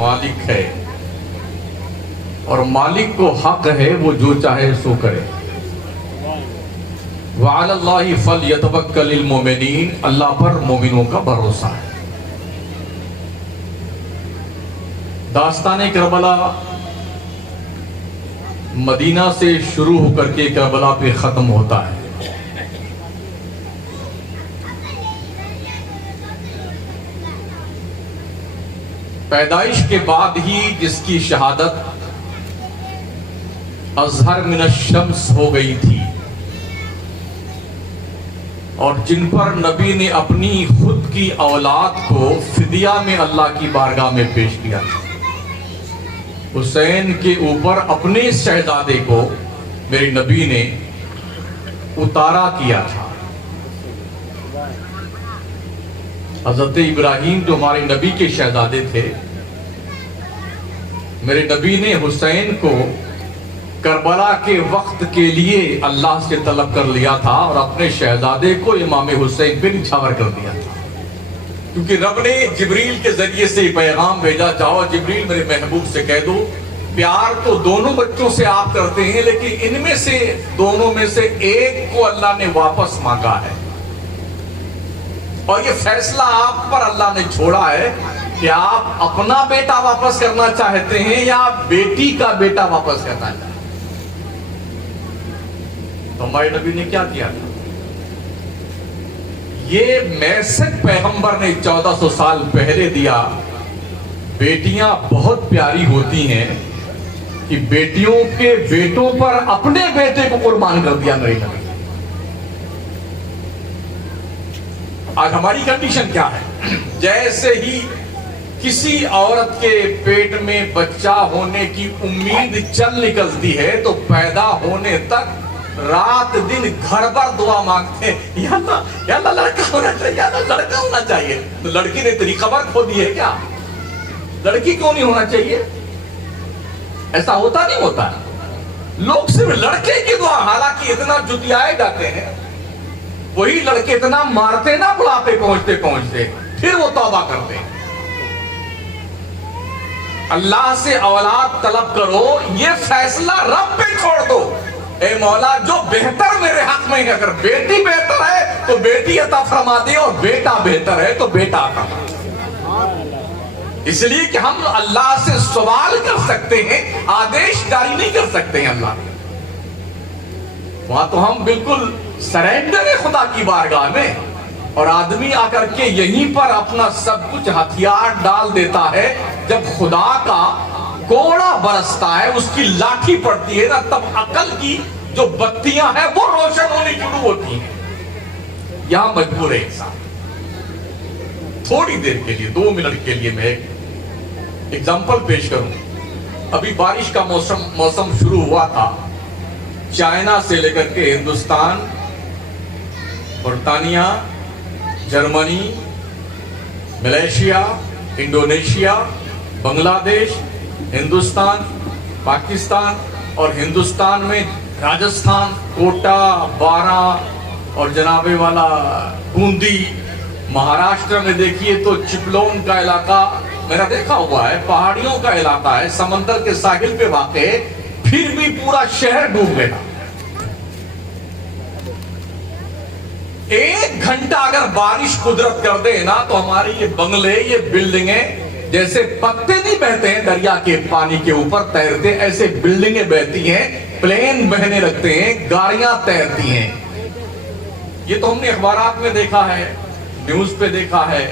مالک ہے، اور مالک کو حق ہے وہ جو چاہے سو کرے۔ وَعَلَى اللَّهِ فَلْيَتَوَكَّلِ الْمُؤْمِنِينَ، اللہ پر مومنوں کا بھروسہ ہے۔ داستان کربلا مدینہ سے شروع ہو کر کے کربلا پہ ختم ہوتا ہے۔ پیدائش کے بعد ہی جس کی شہادت اظہر من الشمس ہو گئی تھی، اور جن پر نبی نے اپنی خود کی اولاد کو فدیہ میں اللہ کی بارگاہ میں پیش کیا تھا، حسین کے اوپر اپنے شہزادے کو میرے نبی نے اتارا کیا تھا۔ حضرت ابراہیم جو ہمارے نبی کے شہزادے تھے، میرے نبی نے حسین کو کربلا کے وقت کے لیے اللہ سے طلب کر لیا تھا، اور اپنے شہزادے کو امام حسین پہ نچھاور کر دیا تھا، کیونکہ رب نے جبریل کے ذریعے سے پیغام بھیجا، جاؤ جبریل میرے محبوب سے کہہ دو پیار تو دونوں بچوں سے آپ کرتے ہیں، لیکن ان میں سے دونوں میں سے ایک کو اللہ نے واپس مانگا ہے، اور یہ فیصلہ آپ پر اللہ نے چھوڑا ہے کہ آپ اپنا بیٹا واپس کرنا چاہتے ہیں یا بیٹی کا بیٹا واپس کرنا چاہتے ہیں۔ تو ہمارے نبی نے کیا کیا تھا؟ یہ میسج پیغمبر نے 1400 سال پہلے دیا۔ بیٹیاں بہت پیاری ہوتی ہیں کہ بیٹیوں کے بیٹوں پر اپنے بیٹے کو قربان کر دیا میرے نبی۔ آج ہماری کنڈیشن کیا ہے؟ جیسے ہی کسی عورت کے پیٹ میں بچہ ہونے کی امید چل نکلتی ہے تو پیدا ہونے تک رات دن گھر بھر دعا مانگتے ہیں، یا اللہ لڑکا ہونا چاہیے، یا اللہ لڑکا ہونا چاہیے۔ تو لڑکی نے تیری خبر کھو دی ہے کیا؟ لڑکی کیوں نہیں ہونا چاہیے؟ ایسا ہوتا نہیں ہوتا ہے۔ لوگ صرف لڑکے کی دعا، حالانکہ اتنا جتیائے جاتے ہیں، وہی لڑکے اتنا مارتے نا بڑھاپے پہنچتے پہنچتے، پھر وہ توبہ کرتے ہیں۔ اللہ سے اولاد طلب کرو، یہ فیصلہ رب پہ چھوڑ دو، اے مولا جو بہتر میرے حق میں ہے، اگر بیٹی بہتر ہے تو بیٹی عطا فرما دے، اور بیٹا بہتر ہے تو بیٹا عطا فرما دے۔ اس لیے کہ ہم اللہ سے سوال کر سکتے ہیں، آدیش جاری نہیں کر سکتے ہیں اللہ۔ وہاں تو ہم بالکل سرینڈر ہے خدا کی بارگاہ میں، اور آدمی آ کر کے یہیں پر اپنا سب کچھ ہتھیار ڈال دیتا ہے۔ جب خدا کا کوڑا برستا ہے، اس کی لاٹھی پڑتی ہے نا، تب عقل کی جو بتیاں ہیں وہ روشن ہونی شروع ہوتی ہیں۔ یہاں مجبور ہے انسان۔ تھوڑی دیر کے لیے، 2 منٹ کے لیے میں ایک ایگزامپل پیش کروں۔ ابھی بارش کا موسم شروع ہوا تھا، چائنا سے لے کر کے ہندوستان، برطانیہ، جرمنی، ملیشیا، انڈونیشیا، بنگلہ دیش، ہندوستان، پاکستان، اور ہندوستان میں راجستھان، کوٹا، بارہ، اور جنابے والا بوندی۔ مہاراشٹر میں دیکھیے تو چپلون کا علاقہ میرا دیکھا ہوا ہے، پہاڑیوں کا علاقہ ہے، سمندر کے ساحل پہ واقع ہے، پھر بھی پورا شہر ڈوب گیا۔ 1 گھنٹہ اگر بارش قدرت کر دے نا تو ہماری یہ بنگلے، یہ بلڈنگیں جیسے پتے نہیں بہتے ہیں دریا کے پانی کے اوپر تیرتے، ایسے بلڈنگیں بہتی ہیں، پلین بہنے لگتے ہیں، گاڑیاں تیرتی ہیں۔ یہ تو ہم نے اخبارات میں دیکھا ہے، نیوز پہ دیکھا ہے،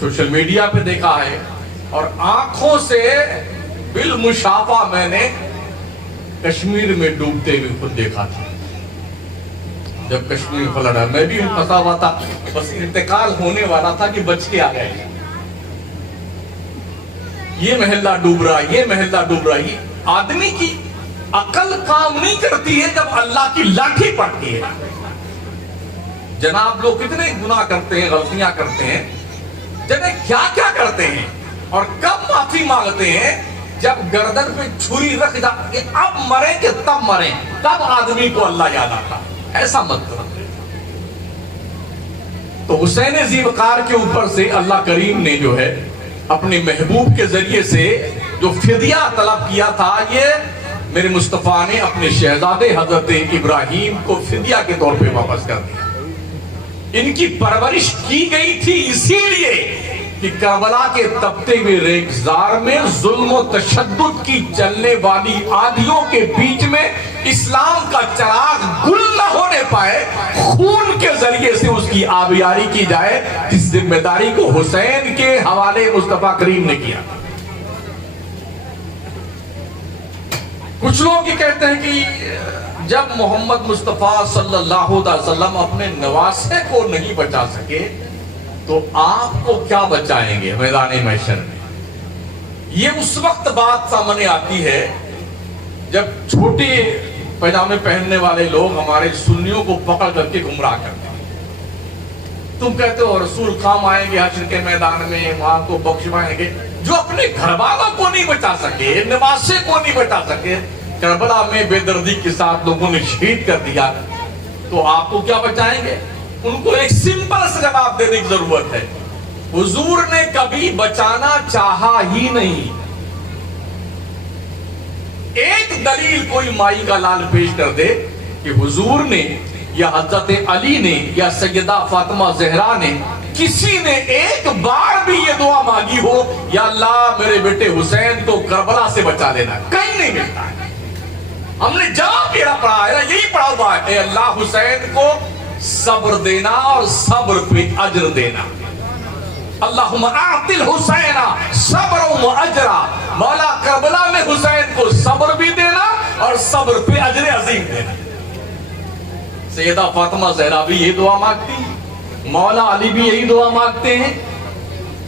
سوشل میڈیا پہ دیکھا ہے، اور آنکھوں سے بالمشافہ میں نے کشمیر میں ڈوبتے ہوئے خود دیکھا تھا۔ جب کشمیر پلٹا، میں بھی پھنسا ہوا تھا، بس انتقال ہونے والا تھا کہ بچ کے آ گئے۔ یہ محلہ ڈوب رہا، یہ محلہ ڈوب رہا۔ یہ آدمی کی عقل کام نہیں کرتی ہے جب اللہ کی لاٹھی پڑتی ہے۔ جناب لوگ کتنے گناہ کرتے ہیں، غلطیاں کرتے ہیں، جنہیں کیا کیا کرتے ہیں، اور کب معافی مانگتے ہیں؟ جب گردن پہ چھری رکھ جاتے، اب مریں کہ تب مریں، تب آدمی کو اللہ یاد آتا۔ ایسا مت کرو۔ تو حسین ذی وقار کے اوپر سے اللہ کریم نے جو ہے اپنے محبوب کے ذریعے سے جو فدیہ طلب کیا تھا، یہ میرے مصطفیٰ نے اپنے شہزادے حضرت ابراہیم کو فدیہ کے طور پہ واپس کر دیا۔ ان کی پرورش کی گئی تھی اسی لیے کہ کربلا کے تپتے ہوئے ریگزار میں ظلم و تشدد کی چلنے والی آندھیوں کے بیچ میں اسلام کا چراغ گل نہ ہونے پائے، خون کے ذریعے سے اس کی آبیاری کی جائے، جس ذمہ داری کو حسین کے حوالے مصطفیٰ کریم نے کیا۔ کچھ لوگ یہ کہتے ہیں کہ جب محمد مصطفیٰ صلی اللہ علیہ وسلم اپنے نواسے کو نہیں بچا سکے تو آپ کو کیا بچائیں گے میدان محشر میں۔ یہ اس وقت بات سامنے آتی ہے جب چھوٹے پیجامے پہننے والے لوگ ہمارے سنیوں کو پکڑ کر کے گمراہ کرتے ہیں۔ تم کہتے ہو رسول کام آئیں گے حشر کے میدان میں، وہاں کو بخشوائیں گے۔ جو اپنے گھر والوں کو نہیں بچا سکے، نواسے کو نہیں بچا سکے، کربلا میں بے دردی کے ساتھ لوگوں نے شہید کر دیا، تو آپ کو کیا بچائیں گے؟ ان کو ایک سمپل سے جواب دینے کی ضرورت ہے۔ حضور نے کبھی بچانا چاہا ہی نہیں۔ ایک دلیل کوئی مائی کا لال پیش کر دے کہ حضور نے یا حضرت علی نے یا سیدہ فاطمہ زہرا نے کسی نے ایک بار بھی یہ دعا مانگی ہو یا اللہ میرے بیٹے حسین کو کربلا سے بچا لینا، کہیں نہیں ملتا ہے۔ ہم نے جہاں بھی پڑھا ہے یہی پڑھا ہوا ہے، اے اللہ حسین کو صبر دینا اور صبر پہ اجر دینا۔ اللہم اعطِ الحسین صبر و اجرا، مولا کربلا میں حسین کو صبر بھی دینا اور صبر پہ اجر عظیم دینا۔ سیدہ فاطمہ زہرا بھی یہ دعا مانگتی ہیں، مولا علی بھی یہی دعا مانگتے ہیں،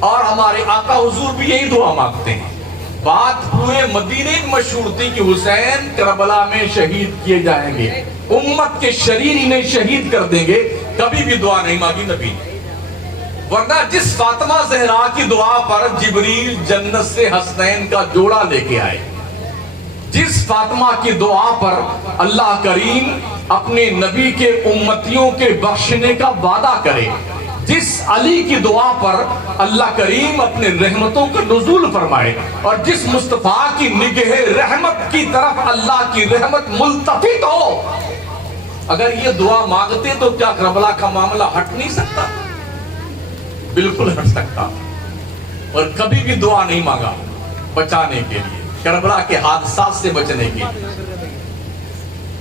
اور ہمارے آقا حضور بھی یہی دعا مانگتے ہیں۔ بات پورے مدینے میں مشہور تھی کہ حسین کربلا میں شہید کیے جائیں گے، امت کے شریر انہیں شہید کر دیں گے، کبھی بھی دعا نہیں مانگی نبی نے۔ ورنہ جس فاطمہ زہرا کی دعا پر جبریل جنت سے حسنین کا جوڑا لے کے آئے، جس فاطمہ کی دعا پر اللہ کریم اپنے نبی کے امتیوں کے بخشنے کا وعدہ کرے، جس علی کی دعا پر اللہ کریم اپنے رحمتوں کا نزول فرمائے، اور جس مصطفیٰ کی نگہ رحمت کی طرف اللہ کی رحمت ملتفت ہو، اگر یہ دعا مانگتے تو کیا کربلا کا معاملہ ہٹ نہیں سکتا؟ بالکل ہٹ سکتا۔ اور کبھی بھی دعا نہیں مانگا بچانے کے لیے، کربلا کے حادثات سے بچنے کے لیے۔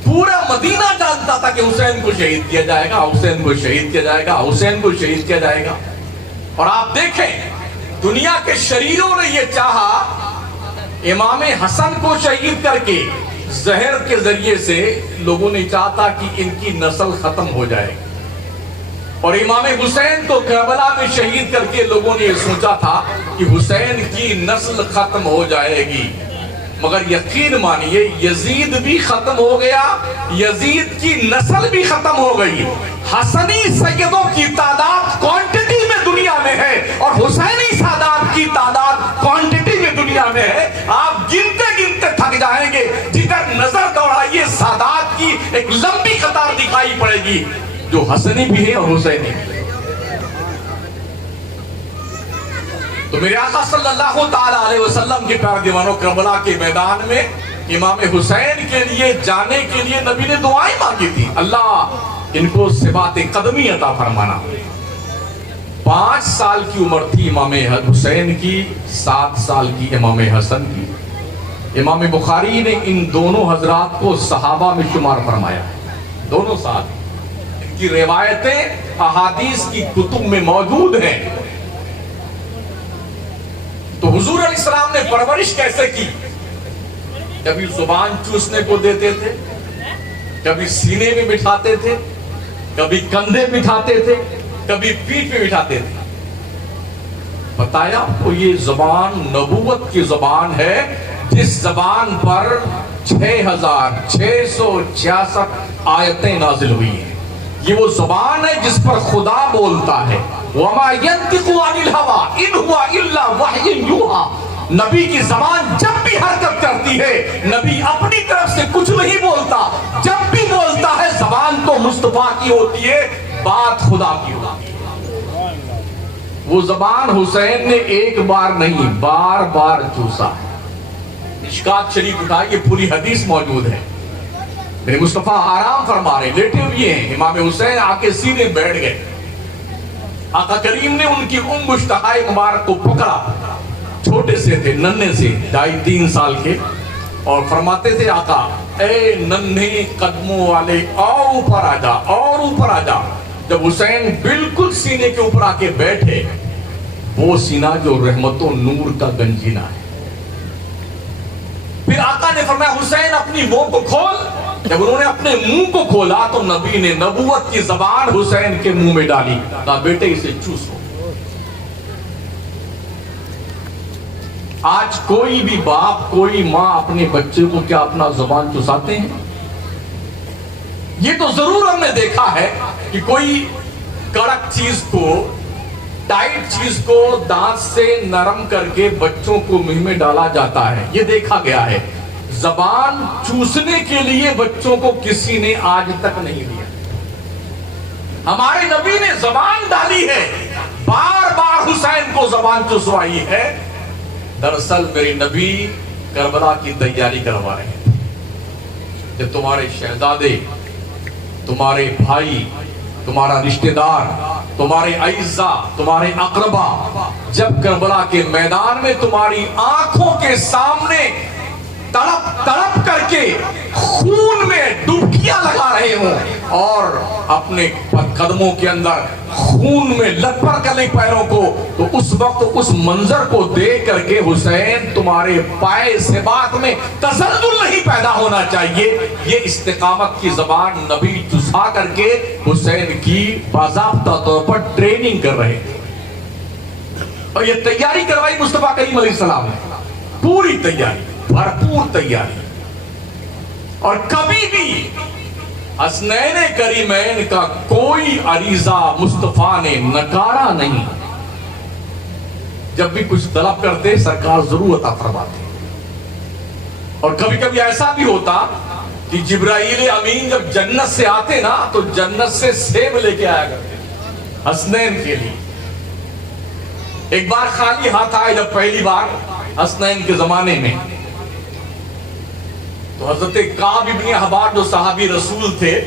پورا مدینہ جانتا تھا کہ حسین کو شہید کیا جائے گا، حسین کو شہید کیا جائے گا، حسین کو شہید کیا جائے گا۔ اور آپ دیکھیں دنیا کے شریروں نے یہ چاہا امام حسن کو شہید کر کے، زہر کے ذریعے سے لوگوں نے چاہتا کہ ان کی نسل ختم ہو جائے، اور امام حسین کو کربلا میں شہید کر کے لوگوں نے یہ سوچا تھا کہ حسین کی نسل ختم ہو جائے گی۔ مگر یقین مانیے یزید بھی ختم ہو گیا، یزید کی نسل بھی ختم ہو گئی۔ حسنی سیدوں کی تعداد کوانٹٹی میں دنیا میں ہے، اور حسینی سادات کی تعداد کوانٹٹی میں دنیا میں ہے۔ آپ گنتے گنتے تھک جائیں گے، جدھر نظر دوڑائیے سادات کی ایک لمبی قطار دکھائی پڑے گی، جو حسنی بھی ہے اور حسینی بھی ہے۔ تو میرے آقا صلی اللہ تعالیٰ علیہ وسلم کے پیارے دیوانوں، کربلا کے میدان میں امام حسین کے لیے جانے کے لیے نبی نے دعائیں مانگی تھی، اللہ ان کو ثبات قدمی عطا فرمانا۔ 5 سال کی عمر تھی امام حسین کی، 7 سال کی امام حسن کی۔ امام بخاری نے ان دونوں حضرات کو صحابہ میں شمار فرمایا، دونوں ساتھ۔ ان کی روایتیں احادیث کی کتب میں موجود ہیں۔ تو حضور علیہ السلام نے پرورش کیسے کی؟ کبھی زبان چوسنے کو دیتے تھے، کبھی سینے میں بٹھاتے تھے، کبھی کندھے بٹھاتے تھے، کبھی پیٹھ پہ بٹھاتے تھے۔ بتایا آپ کو یہ زبان نبوت کی زبان ہے، جس زبان پر 6666 آیتیں نازل ہوئی ہیں۔ یہ وہ زبان ہے جس پر خدا بولتا ہے، وَمَا يَنْتِقُ عَنِ الْهَوَىٰ إِنْ هُوَ إِلَّا وَحْيٌ يُوحَىٰ۔ نبی کی زبان جب بھی حرکت کرتی ہے، نبی اپنی طرف سے کچھ نہیں بولتا، جب بھی بولتا ہے زبان تو مصطفیٰ کی ہوتی ہے، بات خدا کی ہوتی ہے۔ وہ زبان حسین نے ایک بار نہیں بار بار چوسا ہے۔ مشکات شریف اٹھائیے، پوری حدیث موجود ہے۔ میرے مصطفیٰ آرام فرما رہے، لیٹے ہوئے ہیں، امام حسین آ کے سینے بیٹھ گئے۔ آقا کریم نے ان کی انگشتہائے مبارک کو پکڑا، چھوٹے سے تھے، ننھے سے، 2.5-3 سال کے، اور فرماتے تھے آقا اے ننھے قدموں والے اور اوپر آ جا، اور اوپر آ جا۔ جب حسین بالکل سینے کے اوپر آ کے بیٹھے، وہ سینہ جو رحمت و نور کا گنجینہ ہے، پھر آقا نے فرمایا حسین اپنی منہ کو کھول۔ جب انہوں نے اپنے منہ کو کھولا تو نبی نے نبوت کی زبان حسین کے منہ میں ڈالی، کہا بیٹے اسے چوسو۔ آج کوئی بھی باپ، کوئی ماں اپنے بچے کو کیا اپنا زبان چساتے ہیں؟ یہ تو ضرور ہم نے دیکھا ہے کہ کوئی کڑک چیز کو، ٹائٹ چیز کو دانت سے نرم کر کے بچوں کو منہ میں ڈالا جاتا ہے، یہ دیکھا گیا ہے۔ زبان چوسنے کے لیے بچوں کو کسی نے آج تک نہیں دیا۔ ہمارے نبی نے زبان ڈالی ہے، بار بار حسین کو زبان چسوائی ہے۔ دراصل میرے نبی کربلا کی تیاری کروا رہے ہیں۔ جب تمہارے شہزادے، تمہارے بھائی، تمہارا رشتہ دار، تمہارے اعزاء، تمہارے اقربا جب کربلا کے میدان میں تمہاری آنکھوں کے سامنے تڑپ تڑپ کر کے خون میں ڈبکیاں لگا رہے ہوں اور اپنے قدموں کے اندر خون میں لت پر کریں پیروں کو، تو اس وقت اس منظر کو دیکھ کر کے حسین تمہارے پائے ثبات میں تزلزل نہیں پیدا ہونا چاہیے۔ یہ استقامت کی زبان نبی چسا کر کے حسین کی باضابطہ طور پر ٹریننگ کر رہے تھے، اور یہ تیاری کروائی مصطفیٰ کریم علیہ السلام نے، پوری تیاری، بھرپور تیاری۔ اور کبھی بھی حسنین کریمین کا کوئی عریضہ مصطفیٰ نے نکارا نہیں۔ جب بھی کچھ طلب کرتے سرکار ضرور عطا فرماتے، اور کبھی کبھی ایسا بھی ہوتا کہ جبرائیل امین جب جنت سے آتے نا تو جنت سے سیب لے کے آیا کرتے حسنین کے لیے۔ ایک بار خالی ہاتھ آئے جب پہلی بار حسنین کے زمانے میں، تو حضرت کعب ابن احبار جو صحابی رسول تھے،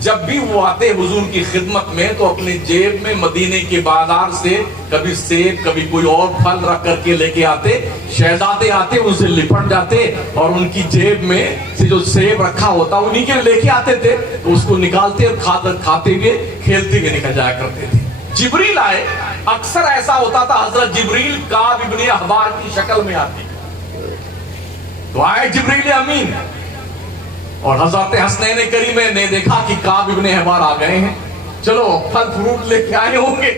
جب بھی وہ آتے حضور کی خدمت میں تو اپنے جیب میں مدینے کے بازار سے کبھی سیب، کبھی کوئی اور پھل رکھ کر کے لے کے آتے۔ شہزادے آتے ان سے لپٹ جاتے اور ان کی جیب میں سے جو سیب رکھا ہوتا انہی کے لے کے آتے تھے، تو اس کو نکالتے اور کھاتے ہوئے کھیلتے ہوئے نکل جایا کرتے تھے۔ جبریل آئے، اکثر ایسا ہوتا تھا حضرت جبریل کعب ابن احبار کی شکل میں آتے، تو آئے جبریل امین اور حضرت حسنین کریمین نے دیکھا کہ کعب ابن احبار آ گئے ہیں، چلو پھل فروٹ لے کے آئے ہوں گے۔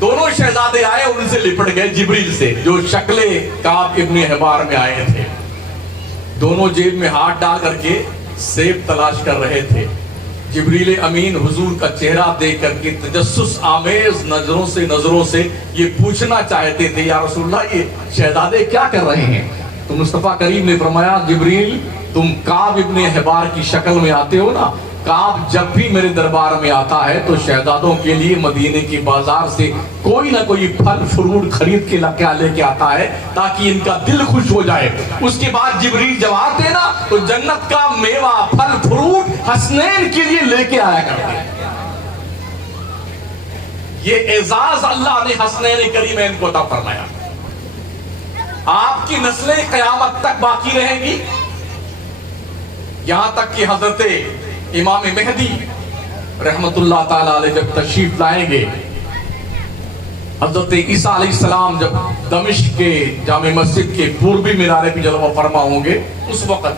دونوں شہزادے آئے، ان سے لپٹ گئے جبریل سے جو شکل کعب ابن احبار میں آئے تھے۔ دونوں جیب میں ہاتھ ڈال کر کے سیب تلاش کر رہے تھے۔ جبریل امین حضور کا چہرہ دیکھ کر کے تجسس آمیز نظروں سے یہ پوچھنا چاہتے تھے، یا رسول اللہ یہ شہزادے کیا کر رہے ہیں؟ تو مصطفیٰ کریم نے فرمایا جبریل تم کعب ابن احبار کی شکل میں آتے ہو نا، کعب جب بھی میرے دربار میں آتا ہے تو شہزادوں کے لیے مدینے کے بازار سے کوئی نہ کوئی پھل فروٹ خرید کے لے کے آتا ہے تاکہ ان کا دل خوش ہو جائے۔ اس کے بعد جبریل جب آتے نا تو جنت کا میوہ پھل فروٹ حسنین کے لیے لے کے آیا کرتے۔ یہ اعزاز اللہ نے حسنین کریمین کو عطا فرمایا۔ آپ کی نسلیں قیامت تک باقی رہیں گی، یہاں تک کہ حضرت امام مہدی رحمت اللہ تعالی علیہ جب تشریف لائیں گے، حضرت عیسیٰ علیہ السلام جب دمشق کے جامع مسجد کے پوربی مینارے پہ جلوہ فرما ہوں گے، اس وقت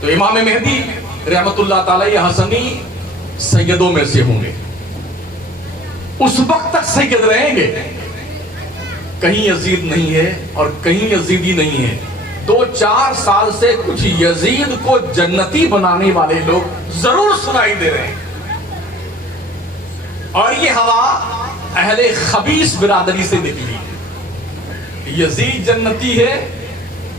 تو امام مہدی رحمت اللہ تعالی حسنی سیدوں میں سے ہوں گے، اس وقت تک سید رہیں گے، کہیں یزید نہیں ہے اور کہیں یزیدی نہیں ہے۔ 2-4 سال سے کچھ یزید کو جنتی بنانے والے لوگ ضرور سنائی دے رہے ہیں، اور یہ ہوا اہل خبیث برادری سے نکلی۔ یزید جنتی ہے،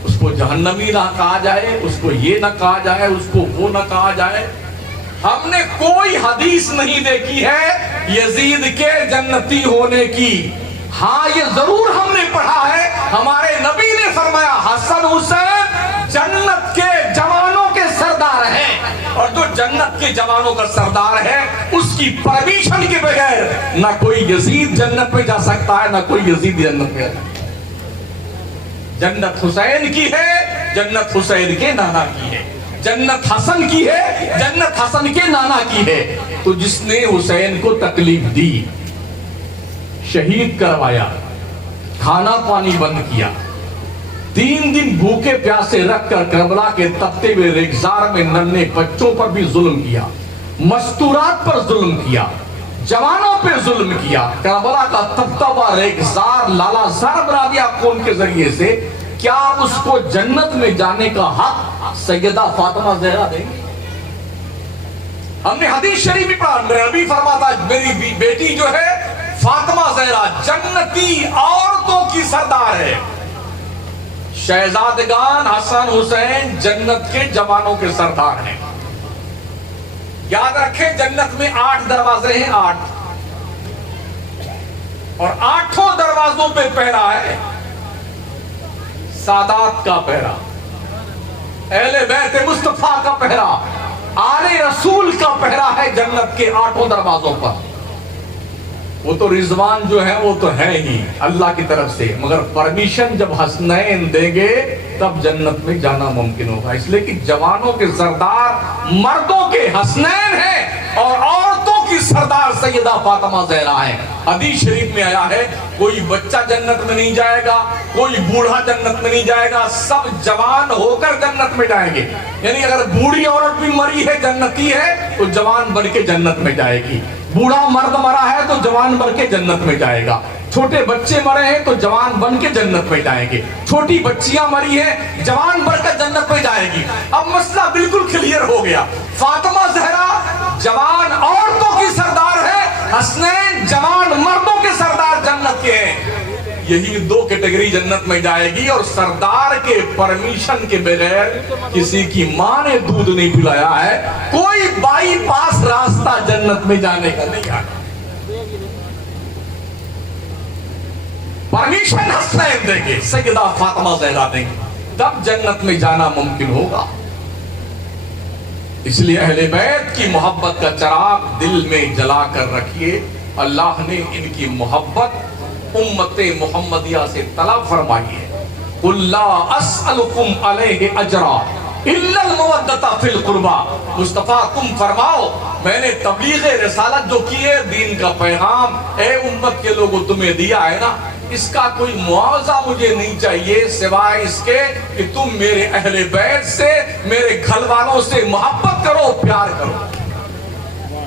اس کو جہنمی نہ کہا جائے، اس کو یہ نہ کہا جائے، اس کو وہ نہ کہا جائے۔ ہم نے کوئی حدیث نہیں دیکھی ہے یزید کے جنتی ہونے کی. ہاں یہ ضرور ہم نے پڑھا ہے ہمارے نبی نے فرمایا حسن حسین جنت کے جوانوں کے سردار ہیں, اور جو جنت کے جوانوں کا سردار ہے اس کی پرمیشن کے بغیر نہ کوئی یزید جنت میں جا سکتا ہے, نہ کوئی یزید جنت میں جا سکتا ہے. جنت حسین کی ہے, جنت حسین کے نانا کی ہے. جنت حسن کی ہے, جنت حسن کے نانا کی ہے. تو جس نے حسین کو تکلیف دی, شہید کروایا, کھانا پانی بند کیا, 3 دن بھوکے پیاسے رکھ کر کربلا کے تپتے ہوئے ریگزار میں ننھے بچوں پر بھی ظلم کیا, مستورات پر ظلم کیا, جوانوں پہ ظلم کیا, کربلا کا تپتا ہوا ریگزار لالا زار بنا دیا خون کے ذریعے سے, کیا اس کو جنت میں جانے کا حق سیدہ فاطمہ زہرا دیں گے؟ ہم نے حدیث شریف بھی پڑھا, میرے نبی فرماتا میری بیٹی جو ہے فاطمہ زہرا جنتی عورتوں کی سردار ہے. شہزادگان حسن حسین جنت کے جوانوں کے سردار ہیں. یاد رکھیں جنت میں 8 دروازے ہیں, 8, اور 8 دروازوں پہ پہرا ہے سادات کا پہرا, اہل بیت مصطفیٰ کا پہرا, آل رسول کا پہرا ہے جنت کے 8 دروازوں پر. وہ تو رضوان جو ہے وہ تو ہے ہی اللہ کی طرف سے, مگر پرمیشن جب حسنین دیں گے تب جنت میں جانا ممکن ہوگا. اس لیے کہ جوانوں کے سردار مردوں کے حسنین ہیں اور عورتوں کی سردار سیدہ فاطمہ زہرا ہے. حدیث شریف میں آیا ہے کوئی بچہ جنت میں نہیں جائے گا, کوئی بوڑھا جنت میں نہیں جائے گا, سب جوان ہو کر جنت میں جائیں گے. یعنی اگر بوڑھی عورت بھی مری ہے جنتی ہے تو جوان بن کے جنت میں جائے گی, بوڑھا مرد مرا ہے تو جوان بن کے جنت میں جائے گا, چھوٹے بچے مرے ہیں تو جوان بن کے جنت میں جائیں گے, چھوٹی بچیاں مری ہیں جوان بن کر جنت میں جائے گی. اب مسئلہ بالکل کلیئر ہو گیا. فاطمہ زہرا جوان عورتوں کی سردار ہے, حسنین جوان مردوں کے سردار جنت کے ہیں. یہی 2 کیٹیگری جنت میں جائے گی, اور سردار کے پرمیشن کے بغیر کسی کی ماں نے دودھ نہیں پلایا ہے, کوئی بائی پاس راستہ جنت میں جانے کا نہیں آیا. پرمیشن حسنین دیں گے, سیدہ فاطمہ زہرا دیں گے, تب جنت میں جانا ممکن ہوگا. اس لیے اہل بیت کی محبت کا چراغ دل میں جلا کر رکھیے. اللہ نے ان کی محبت امت محمدیہ سے طلب فرمائی ہے. قُلْ لَا أَسْأَلُكُمْ عَلَيْهِ أَجْرًا إِلَّا الْمَوَدَّةَ فِي الْقُرْبَى. مصطفیٰ تم فرماؤ میں نے تبلیغ رسالت جو کی ہے, دین کا پیغام اے امت کے لوگوں تمہیں دیا ہے نا, اس کا کوئی معاوضہ مجھے نہیں چاہیے سوائے اس کے کہ تم میرے اہل بیت سے, میرے گھر والوں سے محبت کرو, پیار کرو.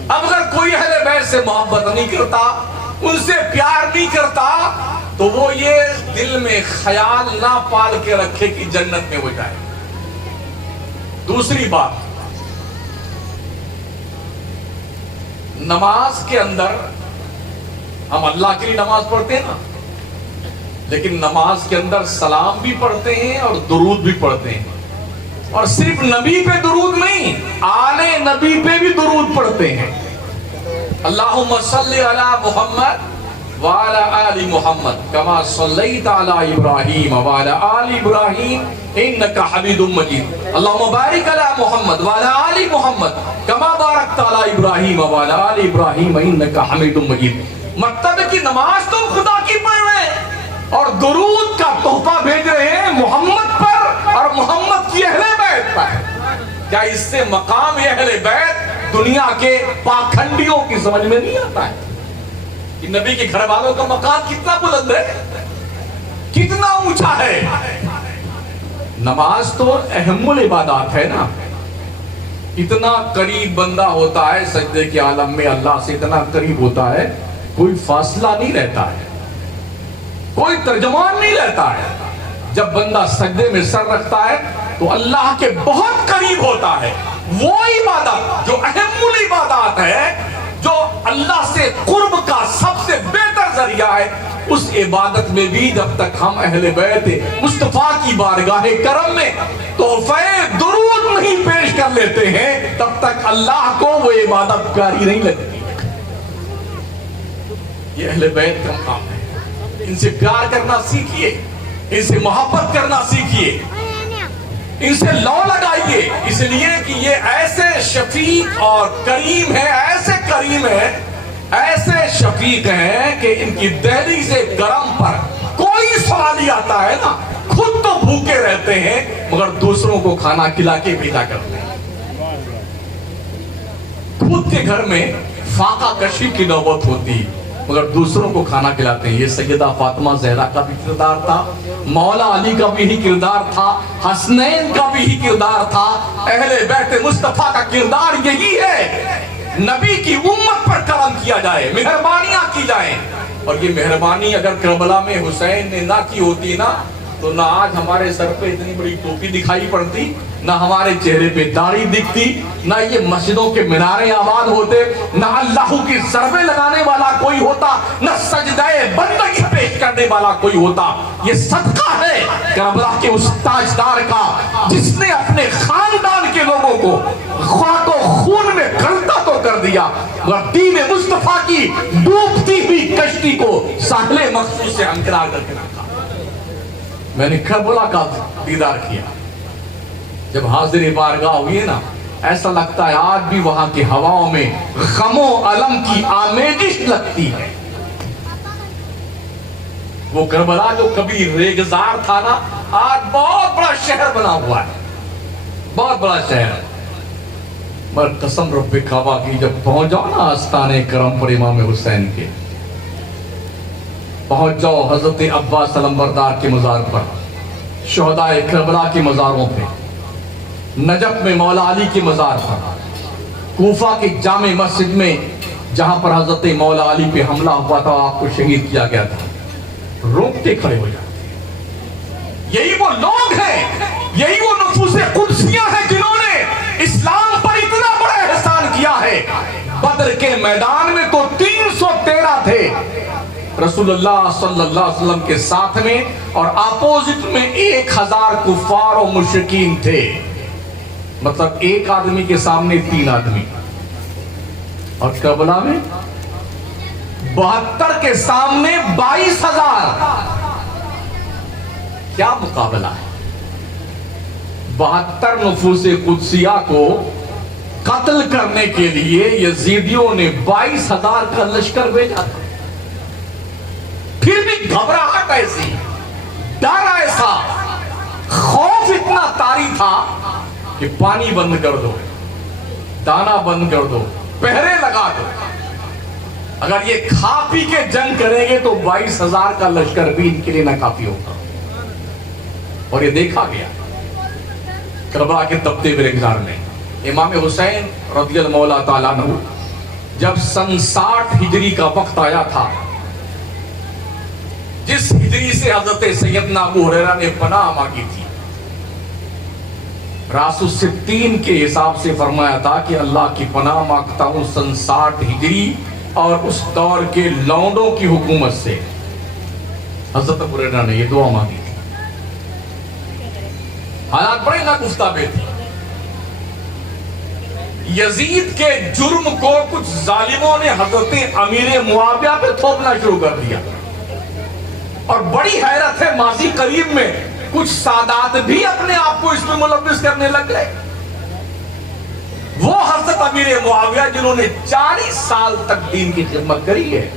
اب اگر کوئی اہل بیت سے محبت نہیں کرتا, ان سے پیار نہیں کرتا, تو وہ یہ دل میں خیال نہ پال کے رکھے کہ جنت میں ہو جائے. دوسری بات, نماز کے اندر ہم اللہ کے لیے نماز پڑھتے ہیں نا, لیکن نماز کے اندر سلام بھی پڑھتے ہیں اور درود بھی پڑھتے ہیں, اور صرف نبی پہ درود نہیں, آل نبی پہ بھی درود پڑھتے ہیں. اللہم صلی علی محمد وعلی آل محمد کما صلیت علی ابراہیم وعلی آل ابراہیم انکا حمید مجید. اللہم بارک علی محمد وعلی آل محمد کما بارکت علی ابراہیم وعلی آل ابراہیم انکا حمید مجید. مطلب ہے کہ نماز تو خدا کی پڑھ رہے ہیں اور درود کا تحفہ بھیج رہے ہیں محمد پر اور محمد کی اہل بیت پر. کیا اس سے مقام اہل بیت دنیا کے پاکھنڈیوں کی سمجھ میں نہیں آتا ہے کہ نبی کے گھر والوں کا مقام کتنا بلند ہے, کتنا اونچا ہے. نماز تو اہم العبادات ہے نا. اتنا قریب بندہ ہوتا ہے سجدے کے عالم میں, اللہ سے اتنا قریب ہوتا ہے, کوئی فاصلہ نہیں رہتا ہے, کوئی ترجمان نہیں رہتا ہے. جب بندہ سجدے میں سر رکھتا ہے تو اللہ کے بہت قریب ہوتا ہے. وہ عبادت جو اہم العبادات ہے, جو اللہ سے قرب کا سب سے بہتر ذریعہ ہے، اس عبادت میں بھی جب تک ہم اہل بیت مصطفیٰ کی بارگاہ کرم میں تحفہ درود نہیں پیش کر لیتے ہیں، تب تک اللہ کو وہ عبادت پیاری نہیں لگتی۔ یہ اہل بیت کا کام ہے، ان سے پیار کرنا سیکھیے، ان سے محبت کرنا سیکھیے، ان سے لو لگائیے، اس لیے کہ یہ ایسے شفیق اور کریم ہیں، ایسے کریم ہیں، ایسے شفیق ہیں کہ ان کی دہلیز کرم پر کوئی سوال ہی آتا ہے نا، خود تو بھوکے رہتے ہیں مگر دوسروں کو کھانا کھلا کے بھیجا کرتے ہیں۔ خود کے گھر میں فاقہ کشی کی نوبت ہوتی مگر دوسروں کو کھانا کھلاتے ہیں۔ یہ سیدہ فاطمہ زہرا کا بھی کردار تھا، مولا علی کا بھی یہی کردار تھا، حسنین کا بھی یہی کردار تھا، اہل بیت مصطفیٰ کا کردار یہی ہے۔ نبی کی امت پر کرم کیا جائے، مہربانیاں کی جائیں، اور یہ مہربانی اگر کربلا میں حسین نے نہ کی ہوتی نا تو نہ آج ہمارے سر پہ اتنی بڑی ٹوپی دکھائی پڑتی، نہ ہمارے چہرے پہ داڑھی دکھتی، نہ یہ مسجدوں کے منارے آباد ہوتے، نہ اللہ کی ضربے لگانے والا کوئی ہوتا، نہ سجدہ بندگی پیش کرنے والا کوئی ہوتا۔ یہ صدقہ ہے کربلا کے اس تاجدار کا جس نے اپنے خاندان کے لوگوں کو خاک و خون میں غلطہ تو کر دیا مگر دین مصطفیٰ کی ڈوبتی ہوئی کشتی کو ساحل مخصوص سے ہمکنار کر کے رکھا۔ میں نے کربلا کا دیدار کیا، جب حاضر بارگاہ ہوئی نا ایسا لگتا ہے آج بھی وہاں کی ہواؤں میں غم و علم کی آمیزش لگتی ہے۔ وہ کربلا جو کبھی ریگزار تھا نا آج بہت بڑا شہر بنا ہوا ہے، بہت بڑا شہر۔ مگر قسم رب کعبہ کی جب پہنچ جاؤ نا آستانے کرم پر امام حسین کے، پہنچ جاؤ حضرت عباس علمبردار کے مزار پر، شہداء کربلا کے مزاروں پہ، نجف میں مولا علی کے مزار پر، کوفہ کے جامع مسجد میں جہاں پر حضرت مولا علی پہ حملہ ہوا تھا، آپ کو شہید کیا گیا تھا، روکتے کھڑے ہو جاتے ہیں۔ یہی وہ لوگ ہیں، یہی وہ نفوس قدسیاں ہیں جنہوں نے اسلام پر اتنا بڑا احسان کیا ہے۔ بدر کے میدان میں تو 313 تھے رسول اللہ صلی اللہ علیہ وسلم کے ساتھ میں، اور اپوزٹ میں 1000 کفار و مشرکین تھے، مطلب ایک آدمی کے سامنے 3 آدمی، اور کربلا میں 72 کے سامنے 22,000۔ کیا مقابلہ ہے؟ 72 نفوس قدسیہ کو قتل کرنے کے لیے یزیدیوں نے 22,000 کا لشکر بھیجا تھا۔ پھر بھی گھبراہٹ ایسی، ڈر ایسا، خوف اتنا طاری تھا کہ پانی بند کر دو، دانا بند کر دو، پہرے لگا دو، اگر یہ کھا پی کے جنگ کریں گے تو 22,000 کا لشکر بھی ان کے لیے ناکافی ہوگا۔ اور یہ دیکھا گیا کربلا کے تپتے ہوئے ریگزار میں۔ امام حسین رضی اللہ تعالیٰ عنہ جب سن 60 ہجری کا وقت آیا تھا، جس ہجری سے حضرت سیدنا ابو ہریرہ نے پناہ مانگی تھی، راس الستین کے حساب سے فرمایا تھا کہ اللہ کی پناہ مانگتا ہوں سن 60 ہجری اور اس دور کے لونڈوں کی حکومت سے۔ حضرت ابو ہریرہ نے یہ دعا مانگی تھی، حالات بڑے ناگفتہ تھے۔ یزید کے جرم کو کچھ ظالموں نے حضرت امیر معاویہ پہ تھوپنا شروع کر دیا، اور بڑی حیرت ہے ماضی قریب میں کچھ سادات بھی اپنے آپ کو اس میں ملوث کرنے لگ گئے۔ وہ حضرت امیر معاویہ جنہوں نے 40 سال تک دین کی خدمت کری ہے،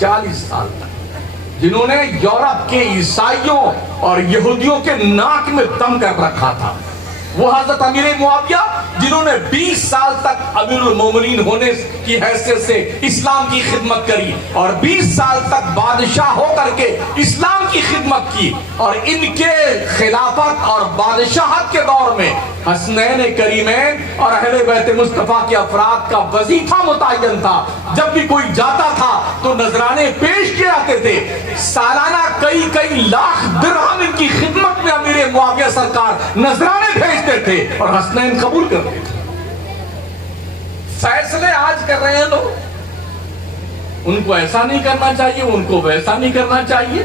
40 سال تک، جنہوں نے یورپ کے عیسائیوں اور یہودیوں کے ناک میں دم کر رکھا تھا، وہ حضرت امیر معاویہ جنہوں نے 20 سال تک امیر المومنین ہونے کی حیثیت سے اسلام کی خدمت کری اور 20 سال تک بادشاہ ہو کر کے اسلام کی خدمت کی، اور ان کے خلافت اور بادشاہت کے دور میں حسنین کریمین اور اہل بیت مصطفیٰ کے افراد کا وظیفہ متعین تھا۔ جب بھی کوئی جاتا تھا تو نذرانے پیش کیے جاتے تھے، سالانہ کئی لاکھ درہم ان کی خدمت میں امیر معاویہ سرکار نذرانے بھیجتے تھے اور حسنین قبول کرتے تھے۔ فیصلے آج کر رہے ہیں لوگ، ان کو ایسا نہیں کرنا چاہیے، ان کو ویسا نہیں کرنا چاہیے.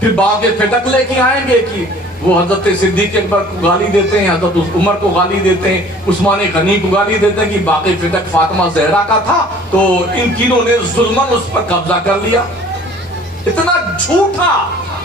پھر باغ فدق لے کے آئیں گے کہ وہ حضرت صدیق اکبر کو گالی دیتے ہیں، حضرت عمر کو گالی دیتے ہیں، عثمان غنی کو گالی دیتے ہیں کہ باغ فدق فاطمہ زہرا کا تھا تو ان تینوں نے ظلماً اس پر قبضہ کر لیا. اتنا جھوٹا،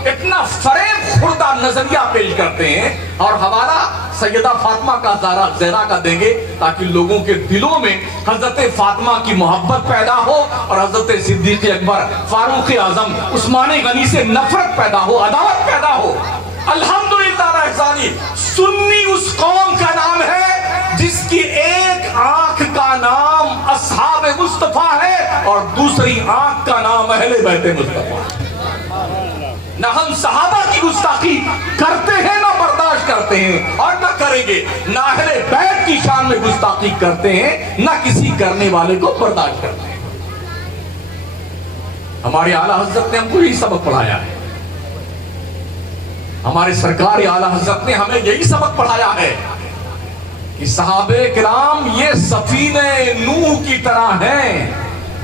اتنا فریب خوردہ نظریہ پیش کرتے ہیں. اور حوالہ سیدہ فاطمہ کا زہرا کا دیں گے تاکہ لوگوں کے دلوں میں حضرت فاطمہ کی محبت پیدا ہو اور حضرت صدیق اکبر، فاروق اعظم، عثمان غنی سے نفرت پیدا ہو، عداوت پیدا ہو. الحمدللہ رحمانی سنی اس قوم کا نام ہے جس کی ایک آنکھ کا نام اصحاب مصطفیٰ ہے اور دوسری آنکھ کا نام اہل بیت مصطفیٰ. نہ ہم صحابہ کی گستاخی کرتے ہیں، نہ برداشت کرتے ہیں اور نہ کریں گے. نہ اہل بیت کی شان میں گستاخی کرتے ہیں، نہ کسی کرنے والے کو برداشت کرتے ہیں. ہمارے اعلیٰ حضرت نے ہم کو یہی سبق پڑھایا ہے. ہمارے سرکار اعلیٰ حضرت نے ہمیں یہی سبق پڑھایا ہے کہ صحابہ کرام یہ سفینہ نوح کی طرح ہیں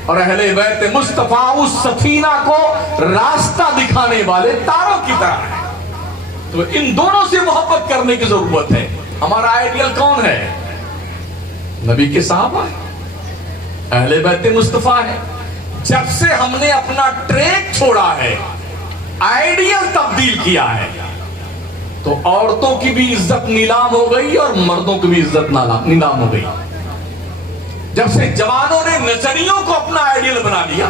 اور اہل بیت مصطفیٰ اس سفینہ کو راستہ دکھانے والے تاروں کی طرح ہیں. تو ان دونوں سے محبت کرنے کی ضرورت ہے. ہمارا آئیڈیل کون ہے؟ نبی کے صحابہ ہیں، اہل بیت مصطفیٰ ہیں. جب سے ہم نے اپنا ٹریک چھوڑا ہے، آئیڈیل تبدیل کیا ہے، تو عورتوں کی بھی عزت نیلام ہو گئی اور مردوں کی بھی عزت نیلام ہو گئی. جب سے جوانوں نے نچنیوں کو اپنا آئیڈیل بنا لیا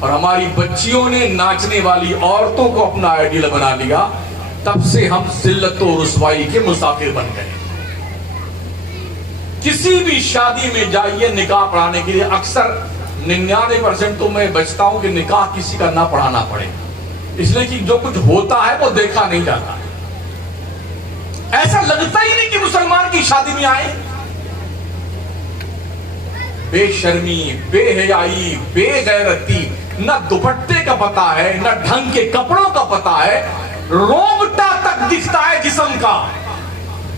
اور ہماری بچیوں نے ناچنے والی عورتوں کو اپنا آئیڈیل بنا لیا، تب سے ہم ذلت و رسوائی کے مسافر بن گئے. کسی بھی شادی میں جائیے نکاح پڑھانے کے لیے، اکثر 99% تو میں بچتا ہوں کہ نکاح کسی کا نہ پڑھانا پڑے، اس لیے کہ جو کچھ ہوتا ہے وہ دیکھا نہیں جاتا. ایسا لگتا ہی نہیں کہ مسلمان کی شادی میں آئے. بے شرمی، بے حیائی، بے غیرتی، نہ دوپٹے کا پتہ ہے، نہ ڈھنگ کے کپڑوں کا پتہ ہے، رونگٹا تک دکھتا ہے جسم کا.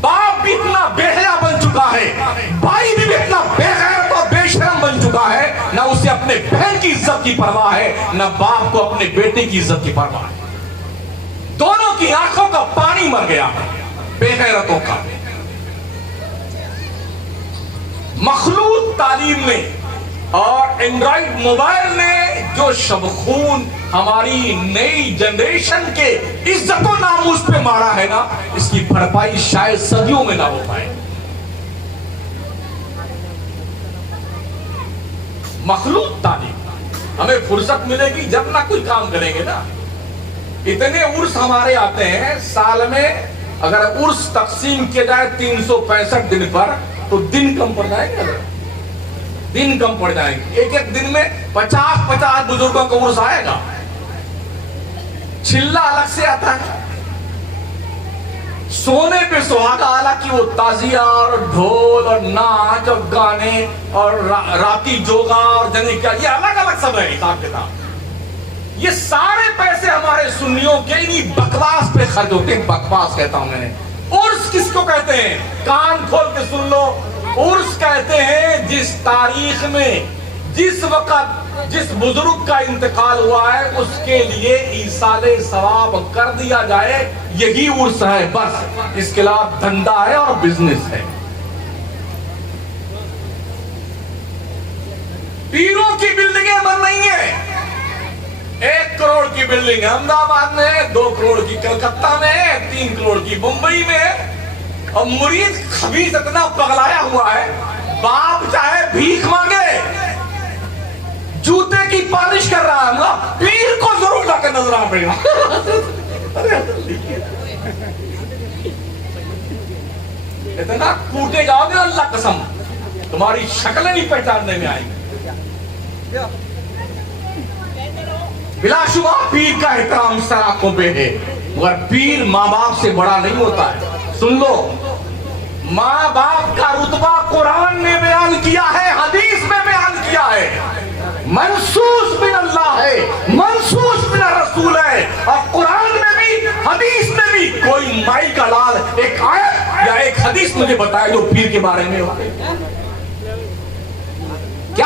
باپ بھی اتنا بے حیا بن چکا ہے، بھائی بھی اتنا بے غیرت اور بے شرم بن چکا ہے، نہ اسے اپنے بہن کی عزت کی پرواہ ہے، نہ باپ کو اپنے بیٹے کی عزت کی پرواہ ہے. دونوں کی آنکھوں کا پانی مر گیا بے غیرتوں کا. مخلوط تعلیم نے اور اینڈرائیڈ موبائل نے جو شبخون ہماری نئی جنریشن کے عزت و ناموس پہ مارا ہے نا، اس کی بھرپائی شاید صدیوں میں نہ ہو پائے. مخلوط تعلیم. ہمیں فرصت ملے گی جب نہ کوئی کام کریں گے نا. اتنے عرس ہمارے آتے ہیں سال میں، اگر عرس تقسیم کیا جائے 365 دن پر تو دن کم پڑ جائیں گے، دن کم پڑ جائیں گے. ایک ایک دن میں 50 بزرگوں کا عرس آئے گا. چلہ الگ سے آتا ہے، سونے پہ سہاگا، حالانکہ وہ تازیہ اور ڈھول اور ناچ اور گانے اور راتی جوگا اور جنی کیا، یہ الگ الگ سب ہے حساب کتاب. یہ سارے پیسے ہمارے سنیوں کے انہی بکواس پہ خرچ ہوتے ہیں. بکواس کہتا ہوں میں نے. عرس کس کو کہتے ہیں؟ کان کھول کے سن لو. عرس کہتے ہیں جس تاریخ میں جس وقت جس بزرگ کا انتقال ہوا ہے اس کے لیے ایصال ثواب کر دیا جائے، یہی عرس ہے بس. اس کے علاوہ دھندا ہے اور بزنس ہے. پیروں کی بلڈنگیں بن رہی ہیں. 1 کروڑ کی بلڈنگ احمد آباد میں، 2 کروڑ کی کلکتہ میں، 3 کروڑ کی ممبئی میں. اور مرید خبیث اتنا پگلایا ہوا ہے، باپ چاہے بھیک مانگے، جوتے کی پالش کر رہا ہے، پیر کو ضرور جا کے نظر آنا پڑے گا. اتنا کوٹے جاؤ گے اللہ قسم تمہاری شکلیں نہیں پہچاننے میں آئیں گی. بلا شبہ پیر کا احترام سراخوں پہ ہے، مگر پیر ماں باپ سے بڑا نہیں ہوتا ہے. سن لو، ماں باپ کا رتبہ قرآن نے بیان کیا ہے، حدیث میں بیان کیا ہے. منصوص من اللہ ہے، منصوص من رسول ہے. اور قرآن میں بھی حدیث میں بھی کوئی مائی کا لال ایک آیت یا ایک حدیث مجھے بتائے جو پیر کے بارے میں ہو. کیا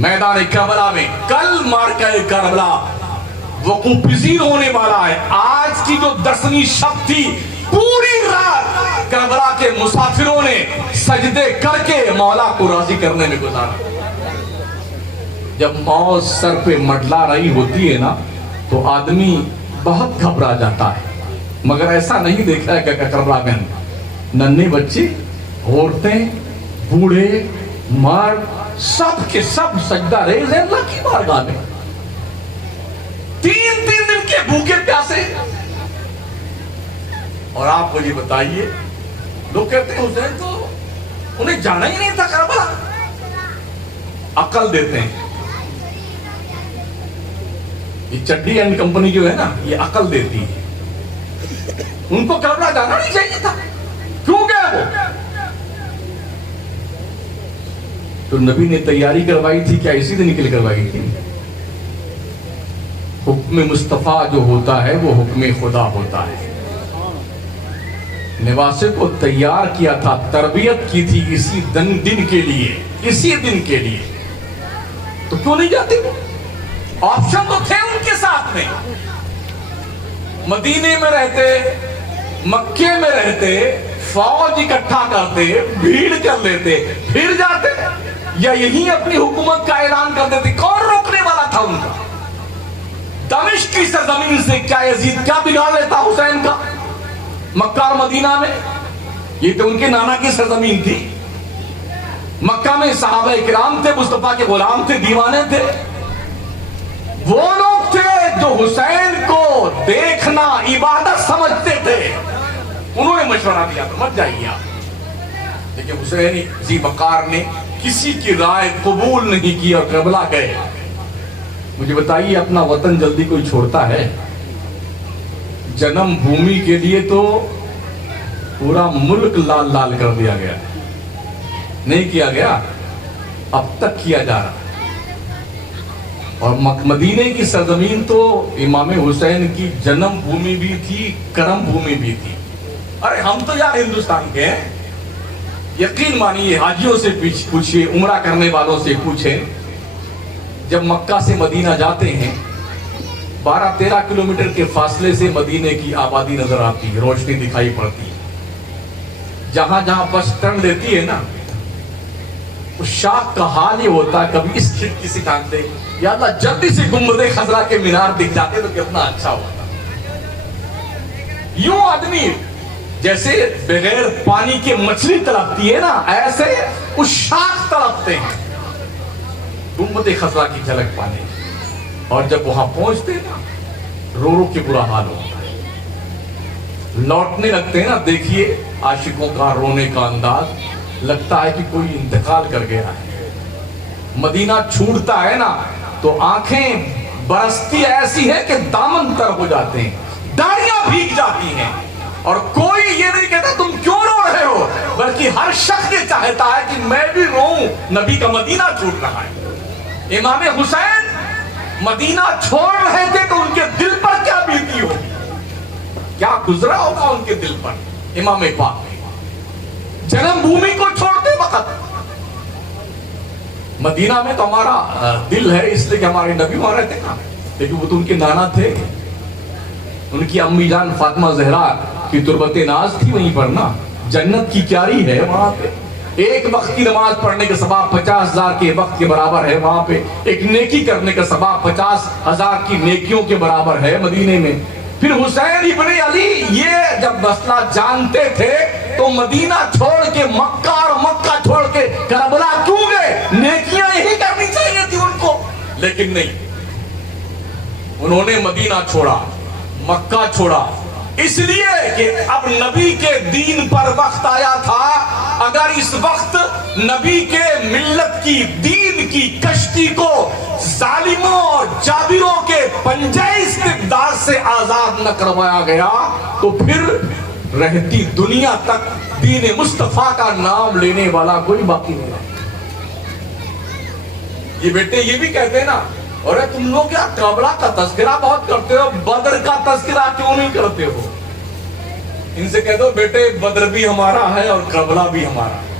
میدان کربلا میں کل مارکہ کربلا وقوع پذیر ہونے والا ہے. آج کی جو 10ویں شب تھی پوری رات کربلا کے مسافروں نے سجدے کر کے مولا کو راضی کرنے میں گزارا. جب موت سر پہ مڈلا رہی ہوتی ہے نا تو آدمی بہت گھبرا جاتا ہے. مگر ایسا نہیں دیکھا ہے کہ کربلا میں ننھے بچے، عورتیں، بوڑھے، مرد سب کے سب سجدہ ریز ہیں اللہ کی بارگاہ میں. 3 دن کے بھوکے پیاسے. اور آپ مجھے بتائیے، لوگ کہتے ہیں حسین تو انہیں جانا ہی نہیں تھا کربلا. عقل دیتے ہیں. یہ چڈی اینڈ کمپنی جو ہے نا یہ عقل دیتی ہے. ان کو کربلا جانا نہیں چاہیے تھا، کیوں گئے وہ؟ تو نبی نے تیاری کروائی تھی کیا اسی دن نکل کروائی تھی؟ حکم مصطفیٰ جو ہوتا ہے وہ حکم خدا ہوتا ہے. نواسے کو تیار کیا تھا، تربیت کی تھی اسی دن کے لیے، اسی دن کے لیے. تو کیوں نہیں جاتے؟ آپشن تو تھے ان کے ساتھ میں. مدینے میں رہتے، مکے میں رہتے، فوج اکٹھا کرتے، بھیڑ کر لیتے، پھر جاتے، یا یہی اپنی حکومت کا اعلان کر دیتے. کون روکنے والا تھا ان کا؟ دمشق کی سرزمین سے کیا یزید کیا بگاڑ لیتا حسین کا؟ مکہ اور مدینہ میں یہ تو ان کے نانا کی سرزمین تھی. مکہ میں صحابہ کرام تھے، مصطفیٰ کے غلام تھے، دیوانے تھے. وہ لوگ تھے جو حسین کو دیکھنا عبادت سمجھتے تھے. انہوں نے مشورہ دیا تو مت جائیے آپ. لیکن حسین ذی وقار نے کسی کی رائے قبول نہیں کی اور کربلا گئے. مجھے بتائیے اپنا وطن جلدی کوئی چھوڑتا ہے؟ جنم بھومی کے لیے تو پورا ملک لال لال کر دیا گیا، نہیں کیا گیا، اب تک کیا جا رہا. اور مدینے کی سرزمین تو امام حسین کی جنم بھومی بھی تھی، کرم بھومی بھی تھی. ارے ہم تو یار ہندوستان کے ہیں. یقین مانیے، حاجیوں سے پوچھئے، عمرہ کرنے والوں سے پوچھیں، جب مکہ سے مدینہ جاتے ہیں 12-13 کلومیٹر کے فاصلے سے مدینے کی آبادی نظر آتی ہے، روشنی دکھائی پڑتی ہے. جہاں جہاں بس ٹرن لیتی ہے نا اس شاخ کا حال یہ ہوتا ہے، کبھی اس کھڑکی سے جانتے یا اللہ جلدی سے گنبد خضرا کے مینار دکھ جاتے تو کتنا اچھا ہوتا. یوں آدمی جیسے بغیر پانی کے مچھلی تڑپتی ہے نا، ایسے اس شاخ تڑپتے ہیں گنبد خضرا کی جھلک پانے. اور جب وہاں پہنچتے نا رو رو کے برا حال ہوتا ہے. لوٹنے لگتے ہیں نا، دیکھیے عاشقوں کا رونے کا انداز، لگتا ہے کہ کوئی انتقال کر گیا ہے. مدینہ چھوٹتا ہے نا تو آنکھیں برستی ایسی ہے کہ دامن تر ہو جاتے ہیں، داڑیاں بھیگ جاتی ہیں. اور کوئی یہ نہیں کہتا تم کیوں رو رہے ہو، بلکہ ہر شخص یہ چاہتا ہے کہ میں بھی روؤں، نبی کا مدینہ چھوٹ رہا ہے. امام حسین مدینہ چھوڑ رہے تھے تو ان کے دل پر کیا بیتی ہو، کیا گزرا ہوگا ان کے دل پر. امام پاک جنم بھومی کو چھوڑتے وقت، مدینہ میں تو ہمارا دل ہے اس لیے کہ ہمارے نبی وہاں رہتے نا، لیکن وہ تو ان کے نانا تھے. ان کی امی جان فاطمہ زہرا کی تربت ناز تھی وہیں پر نا. جنت کی کیاری ہے وہاں پہ. ایک وقت کی نماز پڑھنے کا ثواب 50,000 کے وقت کے برابر ہے وہاں پہ. ایک نیکی کرنے کا ثواب 50,000 کی نیکیوں کے برابر ہے مدینے میں. پھر حسین ابن علی یہ جب مسئلہ جانتے تھے تو مدینہ چھوڑ کے مکہ اور مکہ چھوڑ کے کربلا کیوں گئے؟ نیکیاں یہی کرنی چاہیے تھی ان کو، لیکن نہیں. انہوں نے مدینہ چھوڑا، مکہ چھوڑا، اس لیے کہ اب نبی کے دین پر وقت آیا تھا. اگر اس وقت نبی کے ملت کی دین کی کشتی کو ظالموں اور جابروں کے پنجے استبداد سے آزاد نہ کروایا گیا تو پھر رہتی دنیا تک دین مصطفیٰ کا نام لینے والا کوئی باقی نہیں رہا. یہ بیٹے یہ بھی کہتے ہیں نا، اور تم لوگ کیا کربلا کا تذکرہ بہت کرتے ہو، بدر کا تذکرہ کیوں نہیں کرتے ہو؟ ان سے کہہ دو بیٹے بدر بھی ہمارا ہے اور کربلا بھی ہمارا ہے،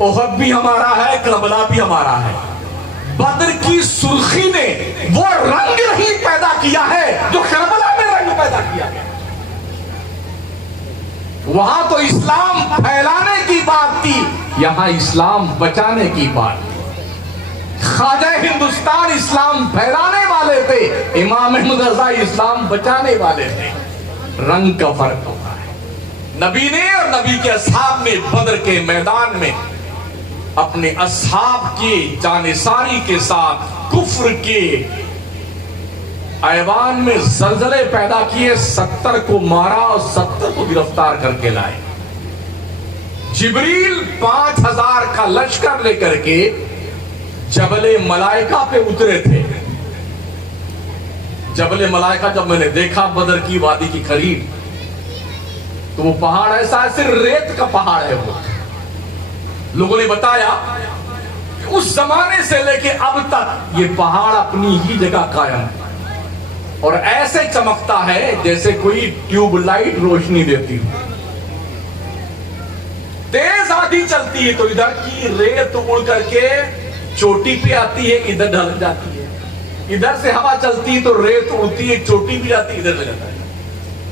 احد بھی ہمارا ہے، کربلا بھی ہمارا ہے. بدر کی سرخی نے وہ رنگ نہیں پیدا کیا ہے جو کربلا میں رنگ پیدا کیا گیا. وہاں تو اسلام پھیلانے کی بات تھی, یہاں اسلام بچانے کی بات تھی. خواجہ ہندوستان اسلام پھیلانے والے تھے, امام احمد رضا اسلام بچانے والے تھے. رنگ کا فرق ہوتا ہے. نبی نے اور نبی کے اصحاب نے بدر کے میدان میں اپنے اصحاب کی جانثاری کے ساتھ کفر کے ایوان میں زلزلے پیدا کیے, 70 کو مارا اور 70 کو گرفتار کر کے لائے. جبریل 5000 کا لشکر لے کر کے جبل ملائکہ پہ اترے تھے. جبل ملائکہ جب میں نے دیکھا بدر کی وادی کی قریب, تو وہ پہاڑ ایسا ہے, صرف ریت کا پہاڑ ہے. وہ لوگوں نے بتایا کہ اس زمانے سے لے کے اب تک یہ پہاڑ اپنی ہی جگہ قائم ہے اور ایسے چمکتا ہے جیسے کوئی ٹیوب لائٹ روشنی دیتی ہو. تیز آندھی چلتی ہے تو ادھر کی ریت اڑ کر کے چوٹی پہ آتی ہے, ادھر ڈھل جاتی ہے. ادھر سے ہوا چلتی ہے تو ریت اڑتی ہے, چوٹی بھی جاتی ہے, ادھر لے جاتا ہے.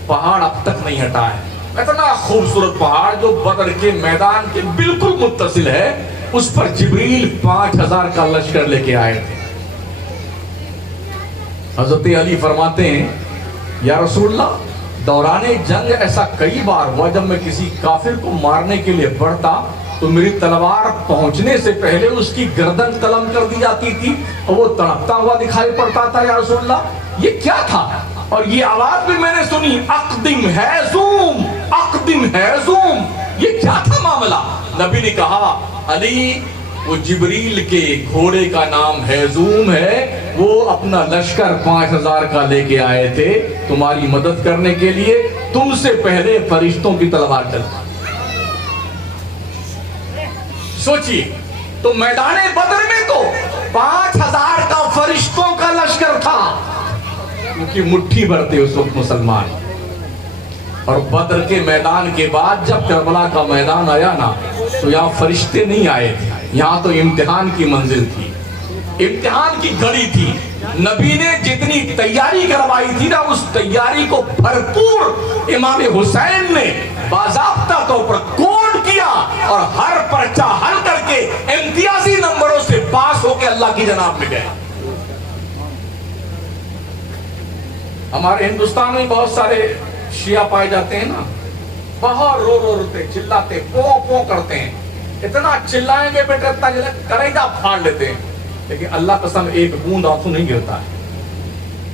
پہاڑ اب تک نہیں ہٹا ہے. اتنا خوبصورت پہاڑ جو بدر کے میدان کے بالکل متصل ہے, اس پر جبریل 5000 کا لشکر لے کے آئے تھے. حضرت علی فرماتے ہیں, یا رسول اللہ, دوران جنگ ایسا کئی بار ہوا جب میں کسی کافر کو مارنے کے لیے بڑھتا تو میری تلوار پہنچنے سے پہلے اس کی گردن قلم کر دی جاتی تھی اور وہ تڑپتا ہوا دکھائی پڑتا تھا. یا رسول اللہ, یہ کیا تھا؟ اور یہ آواز بھی میں نے سنی, اقدم ہیزوم, اقدم ہیزوم. یہ کیا تھا معاملہ؟ نبی نے کہا, علی, وہ جبریل کے گھوڑے کا نام ہیزوم ہے, وہ اپنا لشکر 5000 کا لے کے آئے تھے تمہاری مدد کرنے کے لیے. تم سے پہلے فرشتوں کی تلوار چلتی. سوچئے, تو میدان بدر میں تو 5000 کا فرشتوں کا لشکر تھا, کیونکہ مٹھی بھرتے اس وقت مسلمان. اور بدر کے میدان کے بعد جب کربلا کا میدان آیا نا, تو یہاں فرشتے نہیں آئے تھے, یہاں تو امتحان کی منزل تھی, امتحان کی گھڑی تھی. نبی نے جتنی تیاری کروائی تھی نا, اس تیاری کو بھرپور امام حسین نے باضابطہ طور پر کوڈ کیا اور ہر پرچہ حل کر کے امتیازی نمبروں سے پاس ہو کے اللہ کی جناب میں گئے. ہمارے ہندوستان میں بہت سارے شیعہ پائے جاتے ہیں نا, باہر رو رو روتے, چلاتے, پو پو کرتے ہیں. اتنا چلائیں گے بیٹے اتنا کلیجہ پھاڑ لیتے ہیں, لیکن اللہ قسم ایک بوند آنسو نہیں گرتا ہے,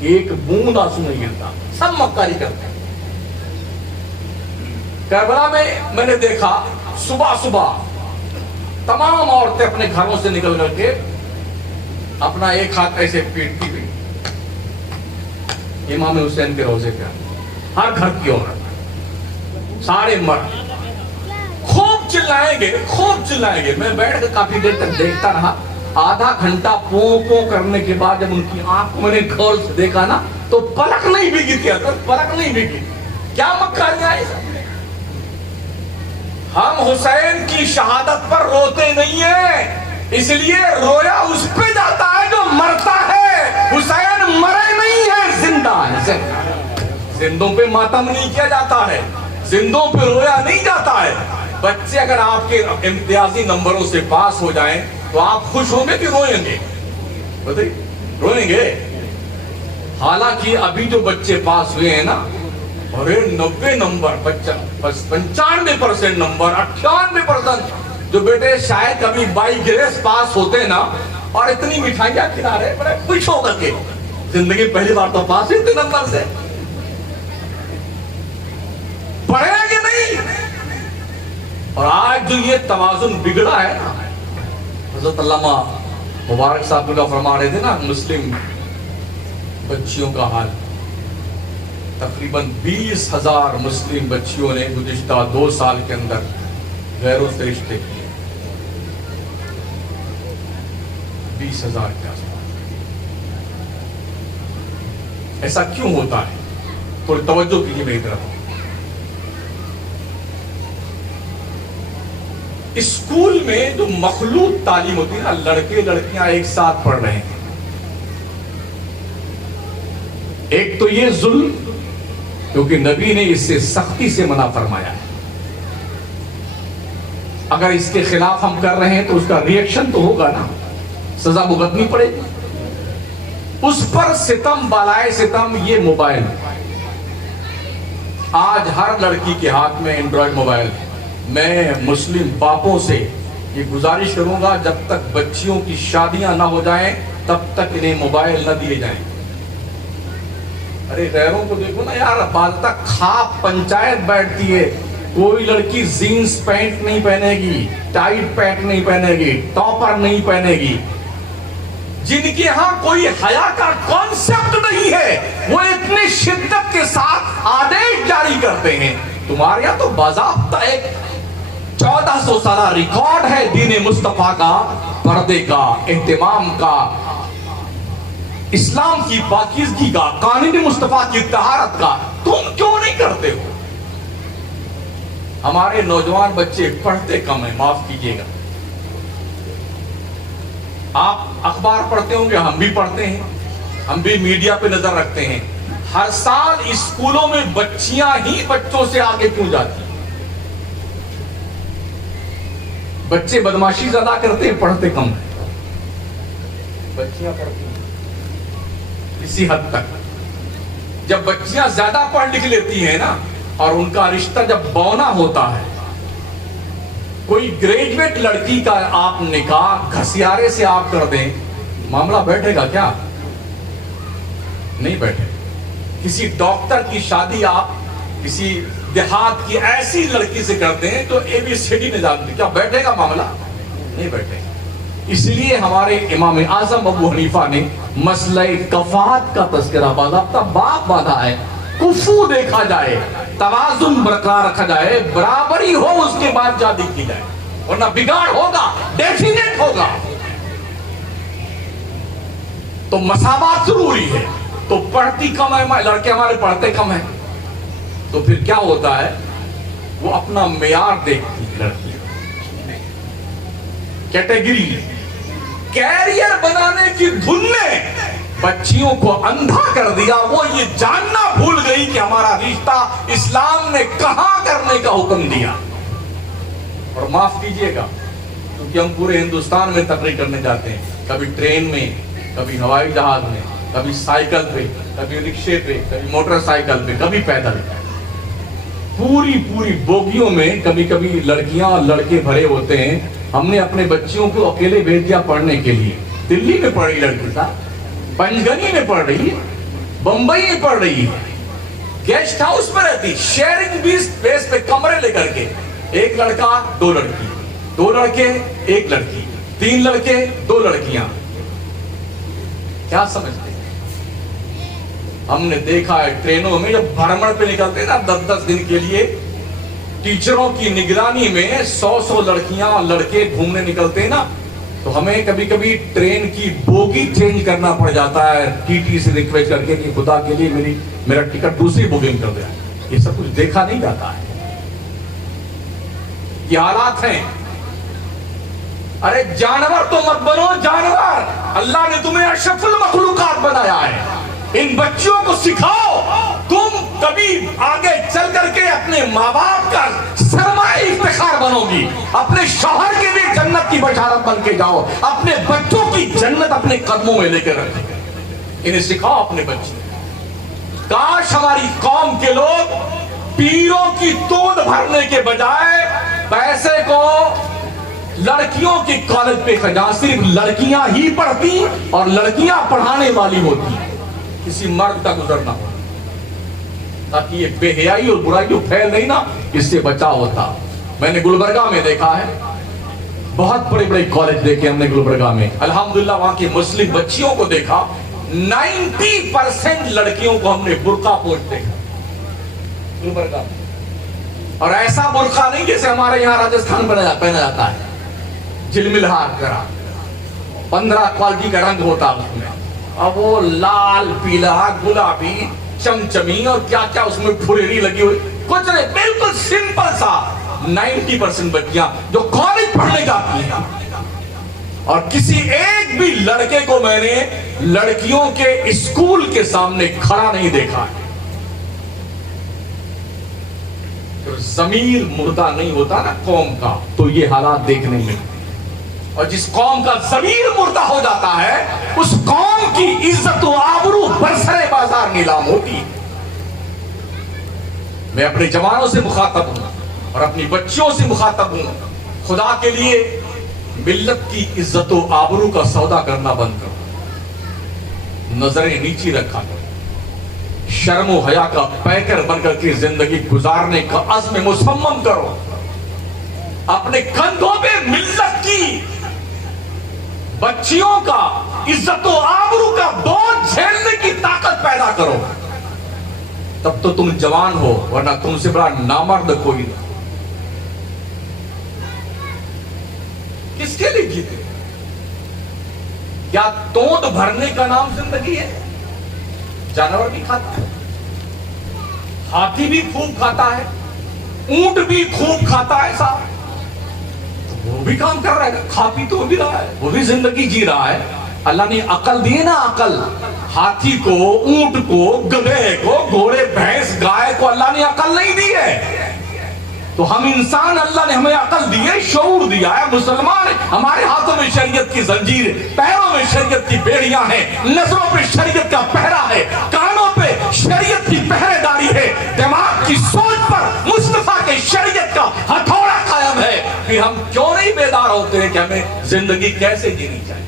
ایک بوند آنسو نہیں گرتا, سب مکاری کرتے ہیں. کربلا میں نے دیکھا صبح صبح تمام عورتیں اپنے گھروں سے نکل کر کے اپنا ایک ہاتھ ایسے پیٹتی ہوئی امام حسین کے روضے پہ, ہر گھر کی عورت, سارے مرد خوب چلائیں گے, خوب چلائیں گے. میں بیٹھ کے کافی دیر تک دیکھتا رہا. آدھا گھنٹہ پو پو کرنے کے بعد جب ان کی آنکھ کو میں نے غور سے دیکھا نا, تو پلک نہیں بھیگی تھی, پلک نہیں بھیگی. کیا مکاریاں ہیں. ہم حسین کی شہادت پر روتے نہیں ہیں, اس لیے رویا اس پہ جاتا ہے جو مرتا ہے. حسین مرے نہیں ہے, زندہ ہے. زندوں پہ ماتم نہیں کیا جاتا ہے, زندوں پہ رویا نہیں جاتا ہے. بچے اگر آپ کے امتیازی نمبروں سے پاس ہو جائیں تو آپ خوش ہوں گے کہ روئیں گے؟ بتائیے, روئیں گے. حالانکہ ابھی جو بچے پاس ہوئے ہیں نا, ارے 90 نمبر, 95% نمبر, 98%, جو بیٹے شاید کبھی بائی گریس پاس ہوتے نا اور اتنی مٹھائیاں کھلا رہے, بڑے خوش ہو کر کے, زندگی پہلی بار تو پاس ہوتے نمبر سے. پڑھے کہ نہیں؟ اور آج جو یہ توازن بگڑا ہے نا, حضرت علامہ مبارک صاحب کا فرما رہے تھے نا, مسلم بچیوں کا حال. تقریباً 20,000 مسلم بچیوں نے گزشتہ 2 سال کے اندر غیروں سے رشتے کیے. 20,000 کے آس پاس. ایسا کیوں ہوتا ہے؟ تھوڑی توجہ کیجیے میری طرف. اسکول میں جو مخلوط تعلیم ہوتی ہے نا، لڑکے لڑکیاں ایک ساتھ پڑھ رہے ہیں، ایک تو یہ ظلم، کیونکہ نبی نے اس سے سختی سے منع فرمایا ہے. اگر اس کے خلاف ہم کر رہے ہیں تو اس کا ری ایکشن تو ہوگا نا، سزا بھگتنی پڑے گی. اس پر ستم بالائے ستم یہ موبائل. آج ہر لڑکی کے ہاتھ میں اینڈرائڈ موبائل ہے. میں مسلم باپوں سے یہ گزارش کروں گا، جب تک بچیوں کی شادیاں نہ ہو جائیں تب تک انہیں موبائل نہ دیے جائیں. ارے غیروں کو دیکھو نا یار، بعد تک خواب پنچایت بیٹھتی ہے، کوئی لڑکی جینس پینٹ نہیں پہنے گی، ٹائٹ پینٹ نہیں پہنے گی، ٹاپر نہیں پہنے گی. جن کے ہاں کوئی حیا کا کانسیپٹ نہیں ہے وہ اتنی شدت کے ساتھ آدیش جاری کرتے ہیں. تمہارے یہاں تو باضابطہ ایک 1400 سالہ ریکارڈ ہے دین مصطفیٰ کا، پردے کا، اہتمام کا، اسلام کی پاکیزگی کا، قانون مصطفیٰ کی طہارت کا. تم کیوں نہیں کرتے ہو؟ ہمارے نوجوان بچے پڑھتے کم ہیں، معاف کیجیے گا. آپ اخبار پڑھتے ہوں گے، ہم بھی پڑھتے ہیں، ہم بھی میڈیا پہ نظر رکھتے ہیں. ہر سال اسکولوں میں بچیاں ہی بچوں سے آگے کیوں جاتی ہیں؟ بچے بدماشی زیادہ کرتے ہیں، پڑھتے کم ہیں. بچیاں پڑھتی ہیں اسی حد تک. جب بچیاں زیادہ پڑھ لکھ لیتی ہیں نا، اور ان کا رشتہ جب بونا ہوتا ہے، کوئی گریجویٹ لڑکی کا آپ نکاح گھسیارے سے آپ کر دیں، معاملہ بیٹھے گا کیا؟ نہیں بیٹھے. کسی ڈاکٹر کی شادی آپ کسی دیہات کی ایسی لڑکی سے کرتے ہیں تو اے بی سی ڈی نہیں جانتی، کیا بیٹھے گا معاملہ؟ نہیں بیٹھے گا. اس لیے ہمارے امام اعظم ابو حنیفہ نے مسئلہ کفاءت کا تذکرہ باضابطہ باپ باندھا ہے. کفو دیکھا جائے، توازن برقرار رکھا جائے، برابری ہو، اس کے بعد شادی کی جائے، ورنہ بگاڑ ہوگا، ڈیفینیٹ ہوگا. تو مساوات ضروری ہے. تو پڑھتی کم ہے، لڑکے ہمارے پڑھتے کم ہیں، تو پھر کیا ہوتا ہے؟ وہ اپنا معیار دیکھتی لڑکی، کیٹیگری، کیریئر بنانے کی دھن نے بچیوں کو اندھا کر دیا. وہ یہ جاننا بھول گئی کہ ہمارا رشتہ اسلام نے کہاں کرنے کا حکم دیا. اور معاف کیجئے گا، کیونکہ ہم پورے ہندوستان میں تقریر کرنے جاتے ہیں، کبھی ٹرین میں، کبھی ہوائی جہاز میں، کبھی سائیکل پہ، کبھی رکشے پہ، کبھی موٹر سائیکل پہ، کبھی پیدل. پوری بوگیوں میں کبھی کبھی لڑکیاں اور لڑکے بھرے ہوتے ہیں. ہم نے اپنے بچیوں کو اکیلے بھیج دیا پڑھنے کے لیے. دلی میں پڑھ رہی لڑکی صاحب، پنجگنی میں پڑھ رہی ہے، بمبئی میں پڑھ رہی ہے، گیسٹ ہاؤس میں رہتی، شیئرنگ بیس پہ کمرے لے کر کے. ایک لڑکا، دو لڑکی، دو لڑکے، ایک لڑکی، تین لڑکے، دو لڑکیاں. کیا سمجھتے ہیں؟ ہم نے دیکھا ہے ٹرینوں میں جب بھرمڑ پہ نکلتے ہیں نا 10 دن کے لیے، ٹیچروں کی نگرانی میں 100 لڑکیاں اور لڑکے گھومنے نکلتے ہیں نا، تو ہمیں کبھی کبھی ٹرین کی بوگی چینج کرنا پڑ جاتا ہے، ٹی ٹی سے ریکویسٹ کر کے کہ خدا کے لیے میرا ٹکٹ دوسری بکنگ کر دیا. یہ سب کچھ دیکھا نہیں جاتا ہے. یہ حالات ہیں. ارے جانور تو مت بنو جانور، اللہ نے تمہیں اشرف المخلوقات بنایا ہے. ان بچیوں کو سکھاؤ، تم کبھی آگے چل کر کے اپنے ماں باپ کا سرمایہ افتخار بنو گی. اپنے شوہر کے بھی جنت کی بشارت بن کے جاؤ، اپنے بچوں کی جنت اپنے قدموں میں لے کے رکھو. انہیں سکھاؤ اپنے بچے. کاش ہماری قوم کے لوگ پیروں کی توند بھرنے کے بجائے پیسے کو لڑکیوں کے کالج پہ جہاں صرف لڑکیاں ہی پڑھتی اور لڑکیاں پڑھانے والی ہوتی، کسی مرد کا گزرنا ہو، تاکہ یہ بے حیائی اور برائی جو پھیل رہی نا، اس سے بچاؤ ہوتا. میں نے گلبرگہ میں دیکھا ہے، بہت بڑے بڑے کالج دیکھے ہم نے گلبرگہ میں. الحمدللہ وہاں کی مسلم بچیوں کو دیکھا، 90% لڑکیوں کو ہم نے برقع پوش دیکھا گلبرگہ میں. اور ایسا برقع نہیں جیسے ہمارے یہاں راجستھان میں پہنا جاتا ہے، جلملہار کرا 15 کوالٹی کا رنگ ہوتا اس میں، اب وہ لال، پیلا، گلابی، چمچمی اور کیا کیا اس میں پھریری لگی ہوئی، کچھ نہیں، بالکل سمپل سا 90% بچیاں جو کالج پڑھنے جاتی ہیں، اور کسی ایک بھی لڑکے کو میں نے لڑکیوں کے اسکول کے سامنے کھڑا نہیں دیکھا ہے۔ ضمیر مردہ نہیں ہوتا نا قوم کا تو یہ حالات دیکھنے میں، اور جس قوم کا ضمیر مردہ ہو جاتا ہے اس قوم کی عزت و آبرو برسر بازار نیلام ہوتی ہے۔ میں اپنے جوانوں سے مخاطب ہوں اور اپنی بچیوں سے مخاطب ہوں، خدا کے لیے ملت کی عزت و آبرو کا سودا کرنا بند کرو، نظریں نیچی رکھا کرو، شرم و حیا کا پیکر بن کر کے زندگی گزارنے کا عزم مصمم کرو، اپنے کندھوں پہ ملت کی بچیوں کا عزت و آبرو کا بوجھ جھیلنے کی طاقت پیدا کرو، تب تو تم جوان ہو، ورنہ تم سے بڑا نامرد کوئی نہیں۔ کس کے لیے جیتے؟ کیا توند بھرنے کا نام زندگی ہے؟ جانور بھی کھاتا ہے، ہاتھی بھی خوب کھاتا ہے، اونٹ بھی خوب کھاتا ہے، صاحب وہ بھی کام کر رہا ہے، کھا پی تو بھی رہا ہے، وہ بھی زندگی جی رہا ہے۔ اللہ نے عقل دی نا، عقل ہاتھی کو، اونٹ کو، گدھے کو، گھوڑے، بھینس، گائے کو اللہ نے عقل نہیں دی ہے، تو ہم انسان اللہ نے ہمیں عقل دی ہے، شعور دیا ہے، مسلمان ہیں، ہمارے ہاتھوں میں شریعت کی زنجیر، پیروں میں شریعت کی بیڑیاں ہیں، نظروں پہ شریعت کا پہرا ہے، کانوں پہ شریعت کی پہرے داری ہے، دماغ کی سوچ پر مصطفیٰ کے شریعت کا ہتھوڑا قائم ہے۔ پھر ہم کیوں نہیں بیدار ہوتے ہیں کہ ہمیں زندگی کیسے جینی چاہیے؟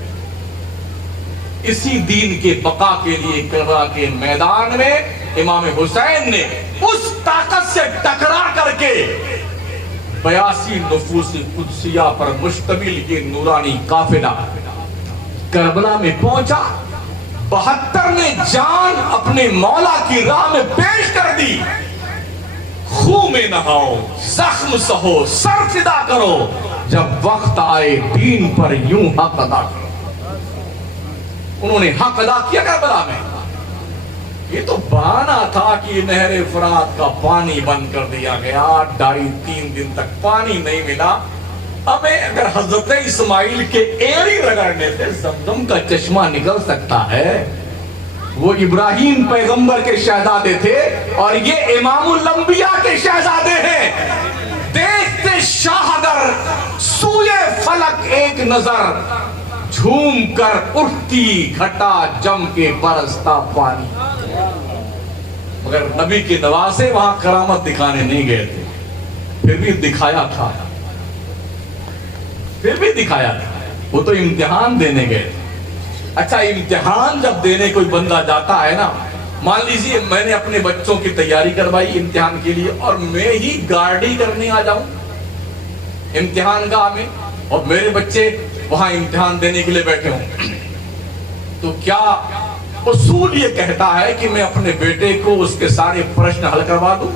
اسی دین کے بقا کے لیے کربلا کے میدان میں امام حسین نے اس طاقت سے ٹکرا کر کے 82 نفوس قدسیہ پر مشتمل یہ نورانی قافلہ کربلا میں پہنچا، 72 نے جان اپنے مولا کی راہ میں پیش کر دی۔ خون میں نہاؤ، زخم سہو، سر فدا کرو، جب وقت آئے دین پر یوں حق ادا کرو۔ انہوں نے حق ادا کیا کربلا میں۔ یہ تو بہانہ تھا کہ نہر فرات کا پانی بند کر دیا گیا، 2.5-3 دن تک پانی نہیں ملا۔ ہمیں اگر حضرت اسماعیل کے ایڑی رگڑنے سے زمزم کا چشمہ نکل سکتا ہے، وہ ابراہیم پیغمبر کے شہزادے تھے اور یہ امام الانبیاء کے شہزادے ہیں۔ دیکھتے شاہدر سوئے فلک ایک نظر، جھوم کر اٹھتی گھٹا جم کے برستا پانی۔ مگر نبی کے نواسے وہاں کرامت دکھانے نہیں گئے تھے، پھر بھی دکھایا تھا، وہ تو امتحان دینے گئے تھے۔ اچھا، امتحان جب دینے کوئی بندہ جاتا ہے نا، مان لیجئے میں نے اپنے بچوں کی تیاری کروائی امتحان کے لیے اور میں ہی گارڈی کرنے آ جاؤں امتحان گاہ میں، اور میرے بچے وہاں امتحان دینے کے لیے بیٹھے ہوں، تو کیا اصول یہ کہتا ہے کہ میں اپنے بیٹے کو اس کے سارے پرشن حل کروا دوں؟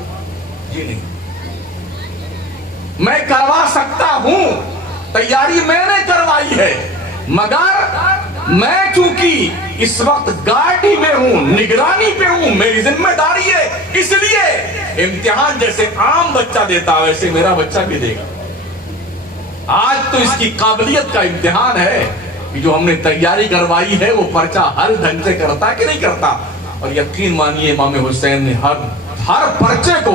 جی نہیں، میں کروا سکتا ہوں، تیاری میں نے کروائی ہے، مگر میں چونکہ اس وقت گارڈی میں ہوں، نگرانی پہ ہوں، میری ذمہ داری ہے، اس لیے امتحان جیسے عام بچہ دیتا ویسے میرا بچہ بھی دے گا۔ آج تو اس کی قابلیت کا امتحان ہے کہ جو ہم نے تیاری کروائی ہے وہ پرچہ ہر ڈھنگ سے کرتا ہے کہ نہیں کرتا، اور یقین مانیے امام حسین نے ہر پرچے کو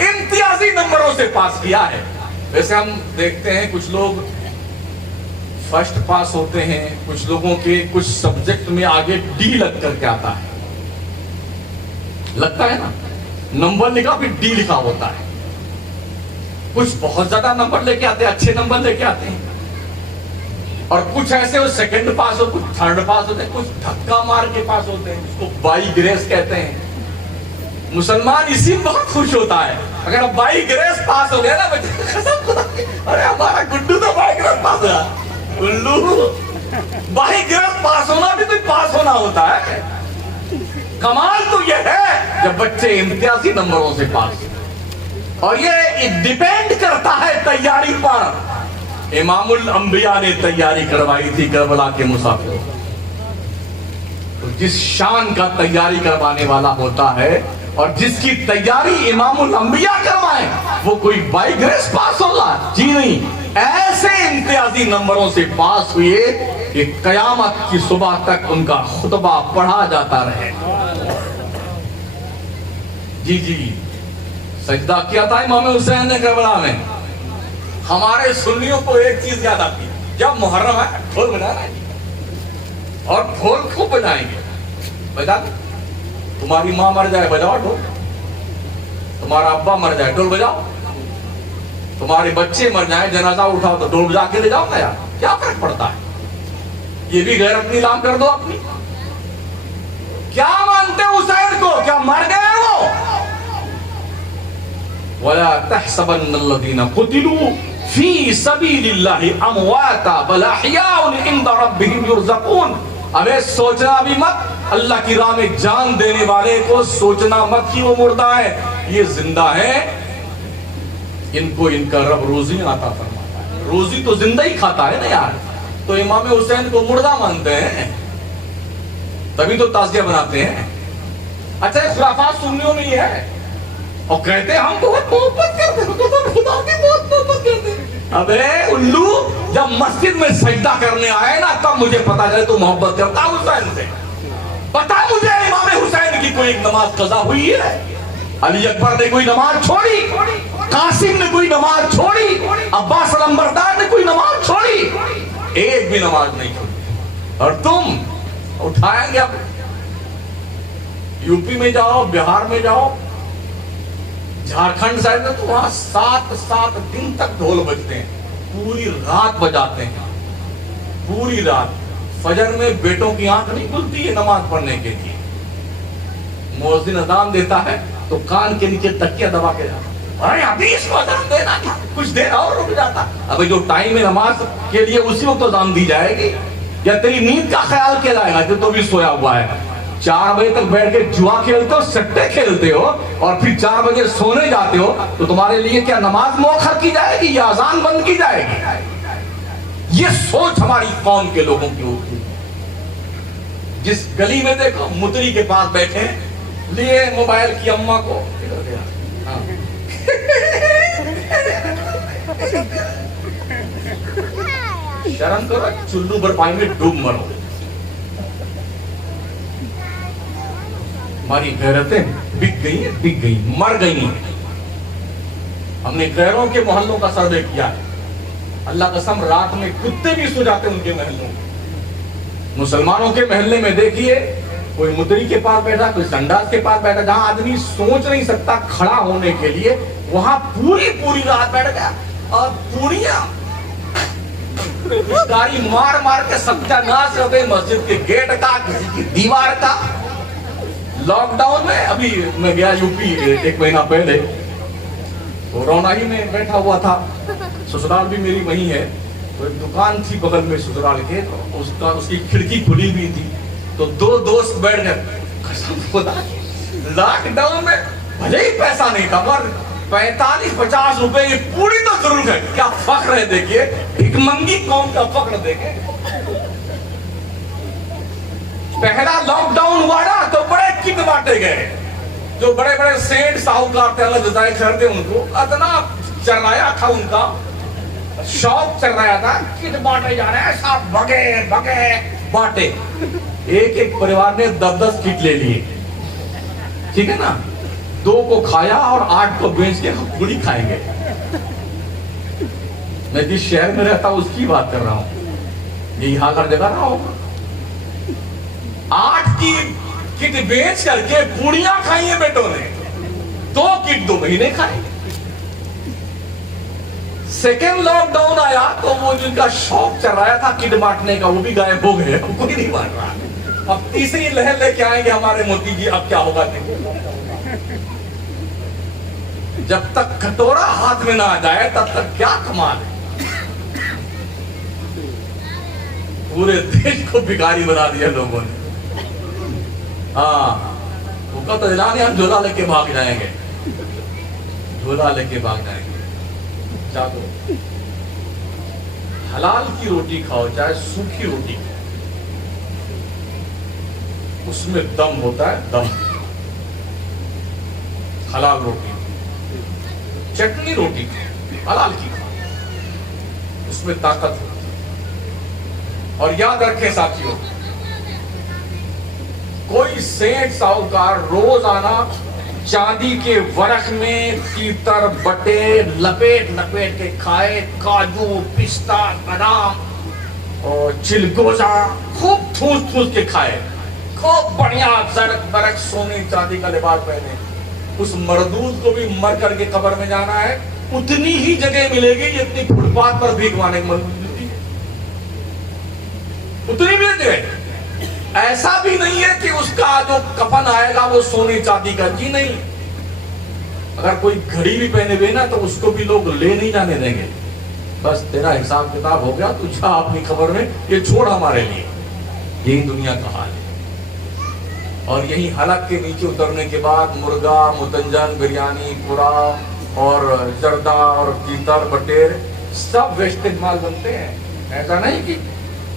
امتیازی نمبروں سے پاس کیا ہے۔ ویسے ہم دیکھتے ہیں کچھ لوگ فرسٹ پاس ہوتے ہیں، کچھ لوگوں کے کچھ سبجیکٹ میں آگے ڈی لگ کر کے آتا ہے، لگتا ہے نا، نمبر لکھا پھر ڈی لکھا ہوتا ہے، کچھ بہت زیادہ نمبر لے کے آتے ہیں، اچھے نمبر لے کے آتے ہیں، اور کچھ ایسے وہ سیکنڈ پاس ہو، کچھ تھرڈ پاس ہوتے ہیں، کچھ دھکا مار کے پاس ہوتے ہیں، اس کو بائی گریس کہتے ہیں۔ مسلمان اسی میں بہت خوش ہوتا ہے، اگر اب بائی گریس پاس ہو گیا نا بچہ، ارے ہمارا گڈو تو بائی گریس پاس ہوا، گلو بائی گریس پاس ہونا بھی تو پاس ہونا ہوتا ہے۔ کمال تو یہ ہے جب بچے امتیازی نمبروں سے پاس، اور یہ ڈیپینڈ کرتا ہے تیاری پر۔ امام الانبیاء نے تیاری کروائی تھی کربلا کے مسافروں، تو جس شان کا تیاری کروانے والا ہوتا ہے اور جس کی تیاری امام الانبیاء کروائیں وہ کوئی بائی گریس پاس ہوگا؟ جی نہیں، ایسے امتیازی نمبروں سے پاس ہوئے کہ قیامت کی صبح تک ان کا خطبہ پڑھا جاتا رہے۔ جی جی، سجدہ کیا تھا امام حسین نے کربلا میں۔ ہمارے سنیوں کو ایک چیز یاد آتی ہے، جب محرم ہے ڈھول بجانا ہے، اور ڈھول خوب بجائیں گے۔ بجا دیں، تمہاری ماں مر جائے بجاؤ ڈھول، تمہارا ابا مر جائے ڈھول بجاؤ، تمہارے بچے مر جائیں جنازہ اٹھاؤ تو ڈھول بجا کے لے جاؤ نا یار، کیا فرق پڑتا ہے؟ یہ بھی غیرت نیلام کر دو اپنی۔ کیا مانتے حسین کو؟ کیا مر گئے وہ؟ وَلَا تَحْسَبَنَّ الَّذِينَ قُتِلُوا فِي سَبِيلِ اللَّهِ أَمْوَاتًا بَلْ أَحْيَاءٌ عِندَ رَبِّهِمْ يُرْزَقُونَ۔ ابے سوچنا بھی مت، اللہ کی راہ میں جان دینے والے کو سوچنا مت کہ وہ مردہ ہے، یہ زندہ ہے، ان کو ان کا رب روزی عطا فرماتا ہے۔ روزی تو زندہ ہی کھاتا ہے نا یار، تو امام حسین کو مردہ مانتے ہیں، تبھی تو تعزیہ بناتے ہیں۔ اچھا یہ خرافات سنیوں میں یہ ہے، اور کہتے ہیں ہم بہت محبت کرتے ہیں، خدا کی بہت محبت کرتے ہیں۔ ابے الو، جب مسجد میں سجدہ کرنے آئے نا تب مجھے پتا چلے تو محبت کرتا حسین سے۔ پتا مجھے امام حسین کی کوئی ایک نماز قضا ہوئی ہے، علی اکبر نے کوئی نماز چھوڑی، قاسم نے کوئی نماز چھوڑی، عباس علمبردار نے کوئی نماز چھوڑی، ایک بھی نماز نہیں چھوڑی۔ اور تم اٹھائیں گے، اب یو پی میں جاؤ، بہار میں جاؤ، جھارکھنڈ سائڈ میں تو وہاں 7 دن تک ڈھول بجتے ہیں، پوری رات بجاتے ہیں، پوری رات۔ فجر میں بیٹوں کی آنکھ نہیں کھلتی ہے نماز پڑھنے کے لیے، مؤذن اذان دیتا ہے تو کان کے نیچے تکیہ دبا کے جاتا، ارے حدیث کو اذان دینا، کچھ دیر اور رک جاتا۔ اب جو ٹائم ہے نماز کے لیے اسی وقت اذان دی جائے گی، یا تیری نیند کا خیال کیا جائے گا کہ تو بھی سویا ہوا ہے؟ 4 بجے تک بیٹھ کے جوا کھیلتے ہو، سٹے کھیلتے ہو، اور پھر 4 بجے سونے جاتے ہو، تو تمہارے لیے کیا نماز مؤخر کی جائے گی یا اذان بند کی جائے گی؟ یہ سوچ ہماری قوم کے لوگوں کی ہوتی ہے۔ جس گلی میں دیکھو متری کے پاس بیٹھے لیے موبائل کی اماں کو، شرم کرو، چلو برپائی میں ڈوب مرو۔ ہماری غیرتیں بک گئی ہیں، بک گئی، مر گئی ہیں۔ ہم نے غیروں کے محلوں کا سروے کیا ہے، اللہ قسم رات میں کتے بھی سو جاتے ان کے محلوں میں۔ مسلمانوں کے محلے میں دیکھیے، کوئی مدری کے پاس بیٹھا، کوئی سنڈاس کے پاس بیٹھا، جہاں آدمی سوچ نہیں سکتا کھڑا ہونے کے لیے، وہاں پوری رات بیٹھ گیا، اور پوریاں رشتاری مار مار کے ستیہ ناش ہو گئے، مسجد کے گیٹ کا، کسی کی دیوار کا۔ لاک ڈاؤن میں ابھی میں گیا یو پی 1 مہینہ پہلے، تو رونائی میں بیٹھا ہوا تھا، سسرال بھی میری وہیں ہے، تو ایک دکان تھی بغل میں سسرال کے، اس کی کھڑکی کھلی ہوئی تھی، تو 2 دوست بیٹھ گئے۔ قسم خدا، لاک ڈاؤن میں بھلے ہی پیسہ نہیں تھا، مگر 45-50 روپے یہ پوری تو ضرور ہے۔ کیا فخر ہے، دیکھیے بھک منگی قوم کا فخر دیکھیں۔ پہلا لاک ڈاؤن ہوا نا تو بڑے کٹ بانٹے گئے، جو بڑے بڑے سینٹ ساہوکار تھے، اللہ جزائے خیر دے ان کو، اتنا چرایا تھا، ان کا شوق چل رہا تھا، کٹ بانٹے جا رہے ہیں، سب بگے بانٹے۔ ایک پریوار نے 10 کٹ لے لیے، ٹھیک ہے نا، 2 کو کھایا اور 8 کو بیچ کے پوری کھائیں گے۔ میں جس شہر میں رہتا ہوں اس کی بات کر رہا ہوں، یہی حال ہر جگہ رہا ہوگا۔ 8 کی کٹ بیچ کر کے پوڑیاں کھائی ہیں بیٹوں نے، 2 کٹ 2 مہینے کھائیں۔ سیکنڈ لاک ڈاؤن آیا تو وہ جن کا شوق چل رہا تھا کٹ بانٹنے کا، وہ بھی غائب ہو گئے، کوئی نہیں بانٹ رہا۔ اب تیسری لہر لے کے آئیں گے ہمارے موتی جی، اب کیا ہوگا دیکھیں۔ جب تک کٹورا ہاتھ میں نہ آ جائے تب تک کیا کمال ہے۔ پورے دیش کو بھکاری بنا دیا لوگوں نے۔ ہاں، وہ کا تو اعلان ہے، ہم جھولا لے کے بھاگ جائیں گے، جھولا لے کے بھاگ جائیں گے۔ جاگو، حلال کی روٹی کھاؤ، چاہے سوکھی روٹی کھاؤ۔ اس میں دم ہوتا ہے، دم، حلال روٹی، چٹنی روٹی حلال کی کھا، اس میں طاقت ہوتی ہے۔ اور یاد رکھیں ساتھیوں، کوئی سیٹ ساہوکار روزانہ چاندی کے ورق میں تیتر بٹے لپیٹ لپیٹ کے کھائے، کاجو، پستہ، بادام اور چلگوزہ خوب ٹھوس ٹھوس کے کھائے، خوب بڑھیا زرق برق سونے چاندی کا لباس پہنے، اس مردود کو بھی مر کر کے قبر میں جانا ہے، اتنی ہی جگہ ملے گی جتنی فٹ پاتھ پر بھیک مانگنے کی مردود ملتی ہے، اتنی بھی جگہ۔ ایسا بھی نہیں ہے کہ اس کا جو کفن آئے گا وہ سونے چاندی کا، جی نہیں، اگر کوئی گھڑی بھی پہنے ہوئے نا تو اس کو بھی لوگ لے نہیں جانے دیں گے، بس تیرا حساب کتاب ہو گیا، تو جا اپنی خبر میں، یہ چھوڑ ہمارے لیے۔ یہی دنیا کا حال ہے۔ اور یہی حلق کے نیچے اترنے کے بعد مرغا، متنجن، بریانی، پورا اور زردہ اور تیتر بٹیر سب ویسٹیج مال بنتے ہیں۔ ایسا نہیں کہ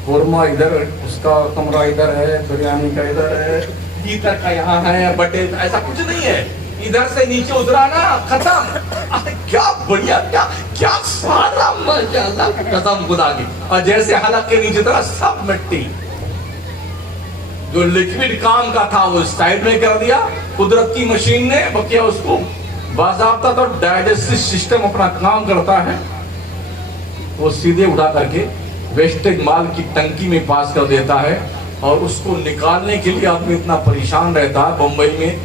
قورمہ ادھر، اس کا کمرہ ادھر ہے، بریانی کا ادھر ہے، تیتر کا یہاں ہے، بٹیر، ایسا کچھ نہیں ہے۔ ادھر سے نیچے اترا نا، ختم۔ کیا بڑھیا، کیا سارا ماشاءاللہ، قسم خدا کی۔ اور جیسے حلق کے نیچے اترا سب مٹی، جو لکوڈ کام کا تھا وہ سائڈ میں کر دیا قدرت کی مشین نے، بقیہ اس کو باضابطہ تو ڈائجسٹو سسٹم اپنا کام کرتا ہے، وہ سیدھے اٹھا کر کے ویسٹیج مال کی ٹنکی میں پاس کر دیتا ہے۔ اور اس کو نکالنے کے لیے آدمی اتنا پریشان رہتا ہے۔ بمبئی میں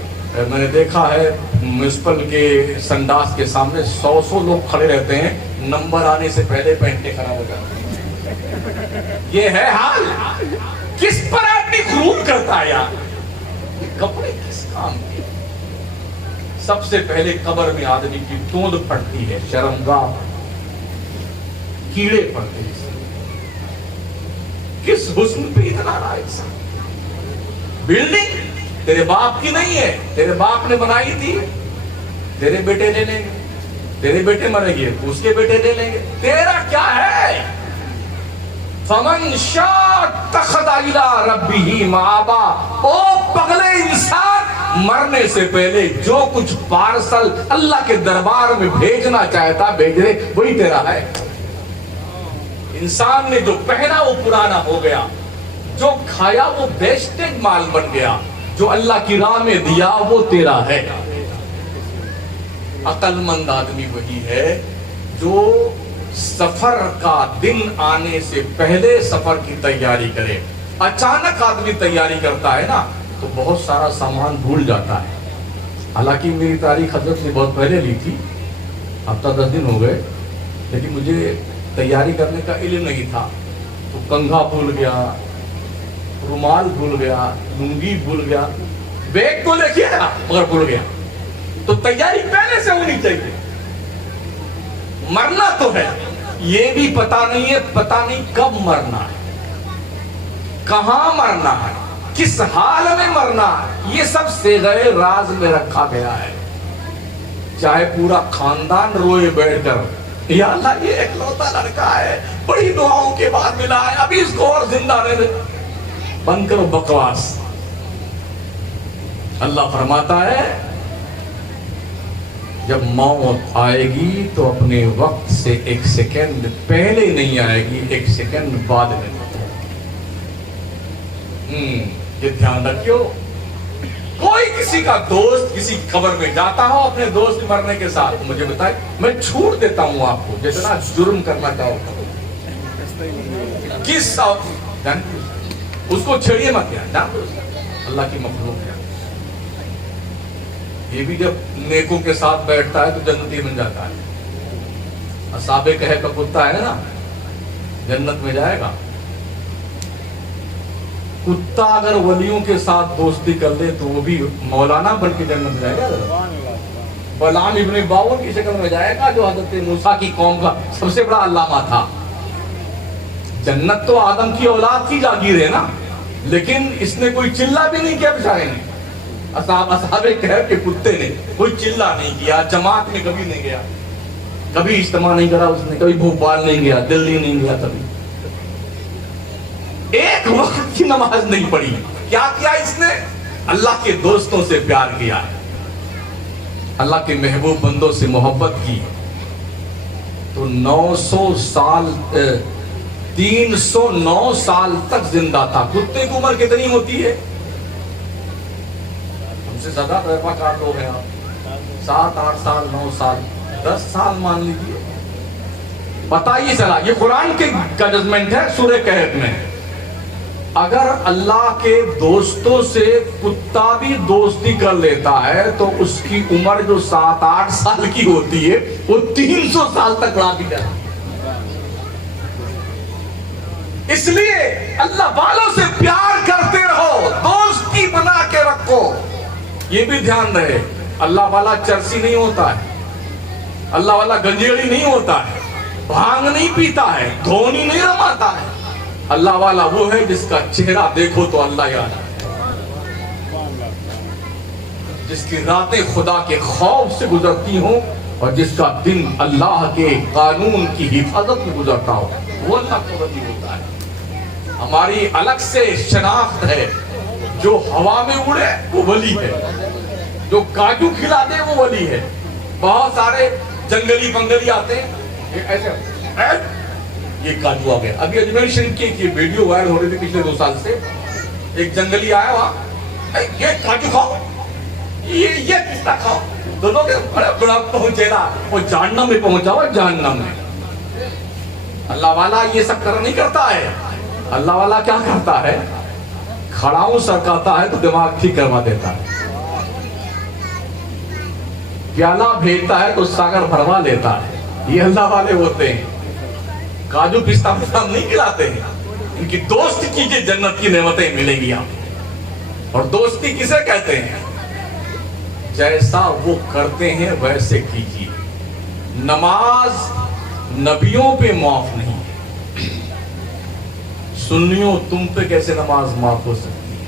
میں نے دیکھا ہے، میونسپل کے سنڈاس کے سامنے 100 لوگ کھڑے رہتے ہیں، نمبر آنے سے پہلے پینٹیں خراب ہو جاتی ہیں۔ یہ ہے حال۔ کس پر آدمی غرور کرتا ہے یار؟ کپڑے کس کام کے؟ سب سے پہلے قبر میں آدمی کی توند پڑتی ہے، شرمگاہ، کیڑے پڑتے ہیں۔ کس حسن پہ اتنا رہا انسان؟ بلڈنگ تیرے باپ کی نہیں ہے، تیرے باپ نے بنائی تھی، تیرے بیٹے لے لیں گے، تیرے بیٹے مریں گے، اس کے بیٹے لے لیں گے، تیرا کیا ہے؟ فمن شاء اتخذ الی ربہ مآبا۔ او پگلے انسان، مرنے سے پہلے جو کچھ پارسل اللہ کے دربار میں بھیجنا چاہتا بھیج دے، وہی تیرا ہے۔ انسان نے جو پہنا وہ پرانا ہو گیا، جو کھایا وہ ویسٹیج مال بن گیا، جو اللہ کی راہ میں دیا وہ تیرا ہے۔ عقل مند آدمی وہی ہے جو سفر کا دن آنے سے پہلے سفر کی تیاری کرے۔ اچانک آدمی تیاری کرتا ہے نا تو بہت سارا سامان بھول جاتا ہے۔ حالانکہ میری تاریخ حضرت نے بہت پہلے لی تھی، ہفتہ 10 دن ہو گئے، لیکن مجھے تیاری کرنے کا علم نہیں تھا، تو کنگھا بھول گیا، رومال بھول گیا، لنگی بھول گیا، بیگ تو لے گیا مگر بھول گیا۔ تو تیاری پہلے سے ہونی چاہیے۔ مرنا تو ہے، یہ بھی پتا نہیں ہے، پتا نہیں کب مرنا ہے، کہاں مرنا ہے، کس حال میں مرنا ہے، یہ سب صیغۂ راز میں رکھا گیا ہے۔ چاہے پورا خاندان روئے بیٹھ کر، یا اللہ یہ اکلوتا لڑکا ہے، بڑی دعاؤں کے بعد ملا ہے، ابھی اس کو اور زندہ رہنے، بند کرو بکواس۔ اللہ فرماتا ہے جب موت آئے گی تو اپنے وقت سے 1 سیکنڈ پہلے نہیں آئے گی، 1 سیکنڈ بعد میں۔ یہ دھیان رکھیو، کوئی کسی کا دوست کسی قبر میں جاتا ہو اپنے دوست مرنے کے ساتھ، مجھے بتائے، میں چھوٹ دیتا ہوں آپ کو، جتنا جرم کرنا چاہو کس اس کو چھڑیے مت، اللہ کی مخلوق ہے۔ یہ بھی جب نیکوں کے ساتھ بیٹھتا ہے تو جنتی بن جاتا ہے۔ اصحاب کہف کا کتا ہے نا، جنت میں جائے گا۔ کتا اگر ولیوں کے ساتھ دوستی کر لے تو وہ بھی مولانا بن کے جنت میں جائے گا۔ بلعام ابن باور کی شکل میں جائے گا، جو حضرت موسیٰ کی قوم کا سب سے بڑا علامہ تھا۔ جنت تو آدم کی اولاد کی جاگیر ہے نا، لیکن اس نے کوئی چلہ بھی نہیں کیا بیچارے نے، اصحاب کہف کے کتے نے کوئی چلہ نہیں کیا، جماعت میں کبھی نہیں گیا، کبھی اجتماع نہیں کرا اس نے، کبھی بھوپال نہیں گیا، دلی نہیں گیا، کبھی ایک وقت کی نماز نہیں پڑھی، کیا کیا اس نے؟ اللہ کے دوستوں سے پیار کیا ہے، اللہ کے محبوب بندوں سے محبت کی، تو 309 سال تک زندہ تھا۔ کتے کی عمر کتنی ہوتی ہے؟ ہم سے زیادہ تجربہ کار لوگ ہیں آپ، 7 8 سال 9 سال 10 سال مان لیجیے، پتہ ہی چلا۔ یہ قرآن کا ججمنٹ ہے سورہ کہف میں۔ اگر اللہ کے دوستوں سے کتا بھی دوستی کر لیتا ہے تو اس کی عمر جو 7 8 سال کی ہوتی ہے وہ 300 سال تک بڑھا دی جائے۔ اس لیے اللہ والوں سے پیار کرتے رہو، دوستی بنا کے رکھو۔ یہ بھی دھیان رہے، اللہ والا چرسی نہیں ہوتا ہے، اللہ والا گنجیڑی نہیں ہوتا ہے، بھانگ نہیں پیتا ہے، دھونی نہیں رماتا ہے۔ اللہ والا وہ ہے جس کا چہرہ دیکھو تو اللہ یاد آئے، جس کی راتیں خدا کے خوف سے گزرتی ہوں اور جس کا دن اللہ کے قانون کی حفاظت میں گزرتا ہو، وہ اللہ کا ولی ہوتا ہے۔ ہماری الگ سے شناخت ہے، جو ہوا میں اڑے وہ ولی ہے، جو کاجو کھلا دے وہ ولی ہے۔ بہت سارے جنگلی بنگلی آتے ہیں، یہ ایسے یہ کاجو آ گیا۔ ابھی اجمیر شریف کی ویڈیو وائرل ہو رہی تھی پچھلے 2 سال سے، ایک جنگلی آیا وہاں، یہ کاجو کھاؤ، یہ پستہ کھاؤ، دونوں کے بڑے بڑا پہنچے نا، وہ جہنم میں پہنچا ہوا، جہنم میں۔ اللہ والا یہ سب کرنا نہیں کرتا ہے۔ اللہ والا کیا کرتا ہے؟ کھڑاؤں سرکاتا ہے تو دماغ ٹھیک کروا دیتا ہے، پیالہ بھیجتا ہے تو ساگر بھروا لیتا ہے۔ یہ اللہ والے ہوتے ہیں، کاجو پستہ نہیں کھلاتے ہیں۔ ان کی دوست کیجئے، جنت کی نعمتیں ملیں گی آپ۔ اور دوستی کسے کہتے ہیں؟ جیسا وہ کرتے ہیں ویسے کیجئے۔ نماز نبیوں پہ معاف نہیں ہے، سنیوں تم پہ کیسے نماز معاف ہو سکتی ہے؟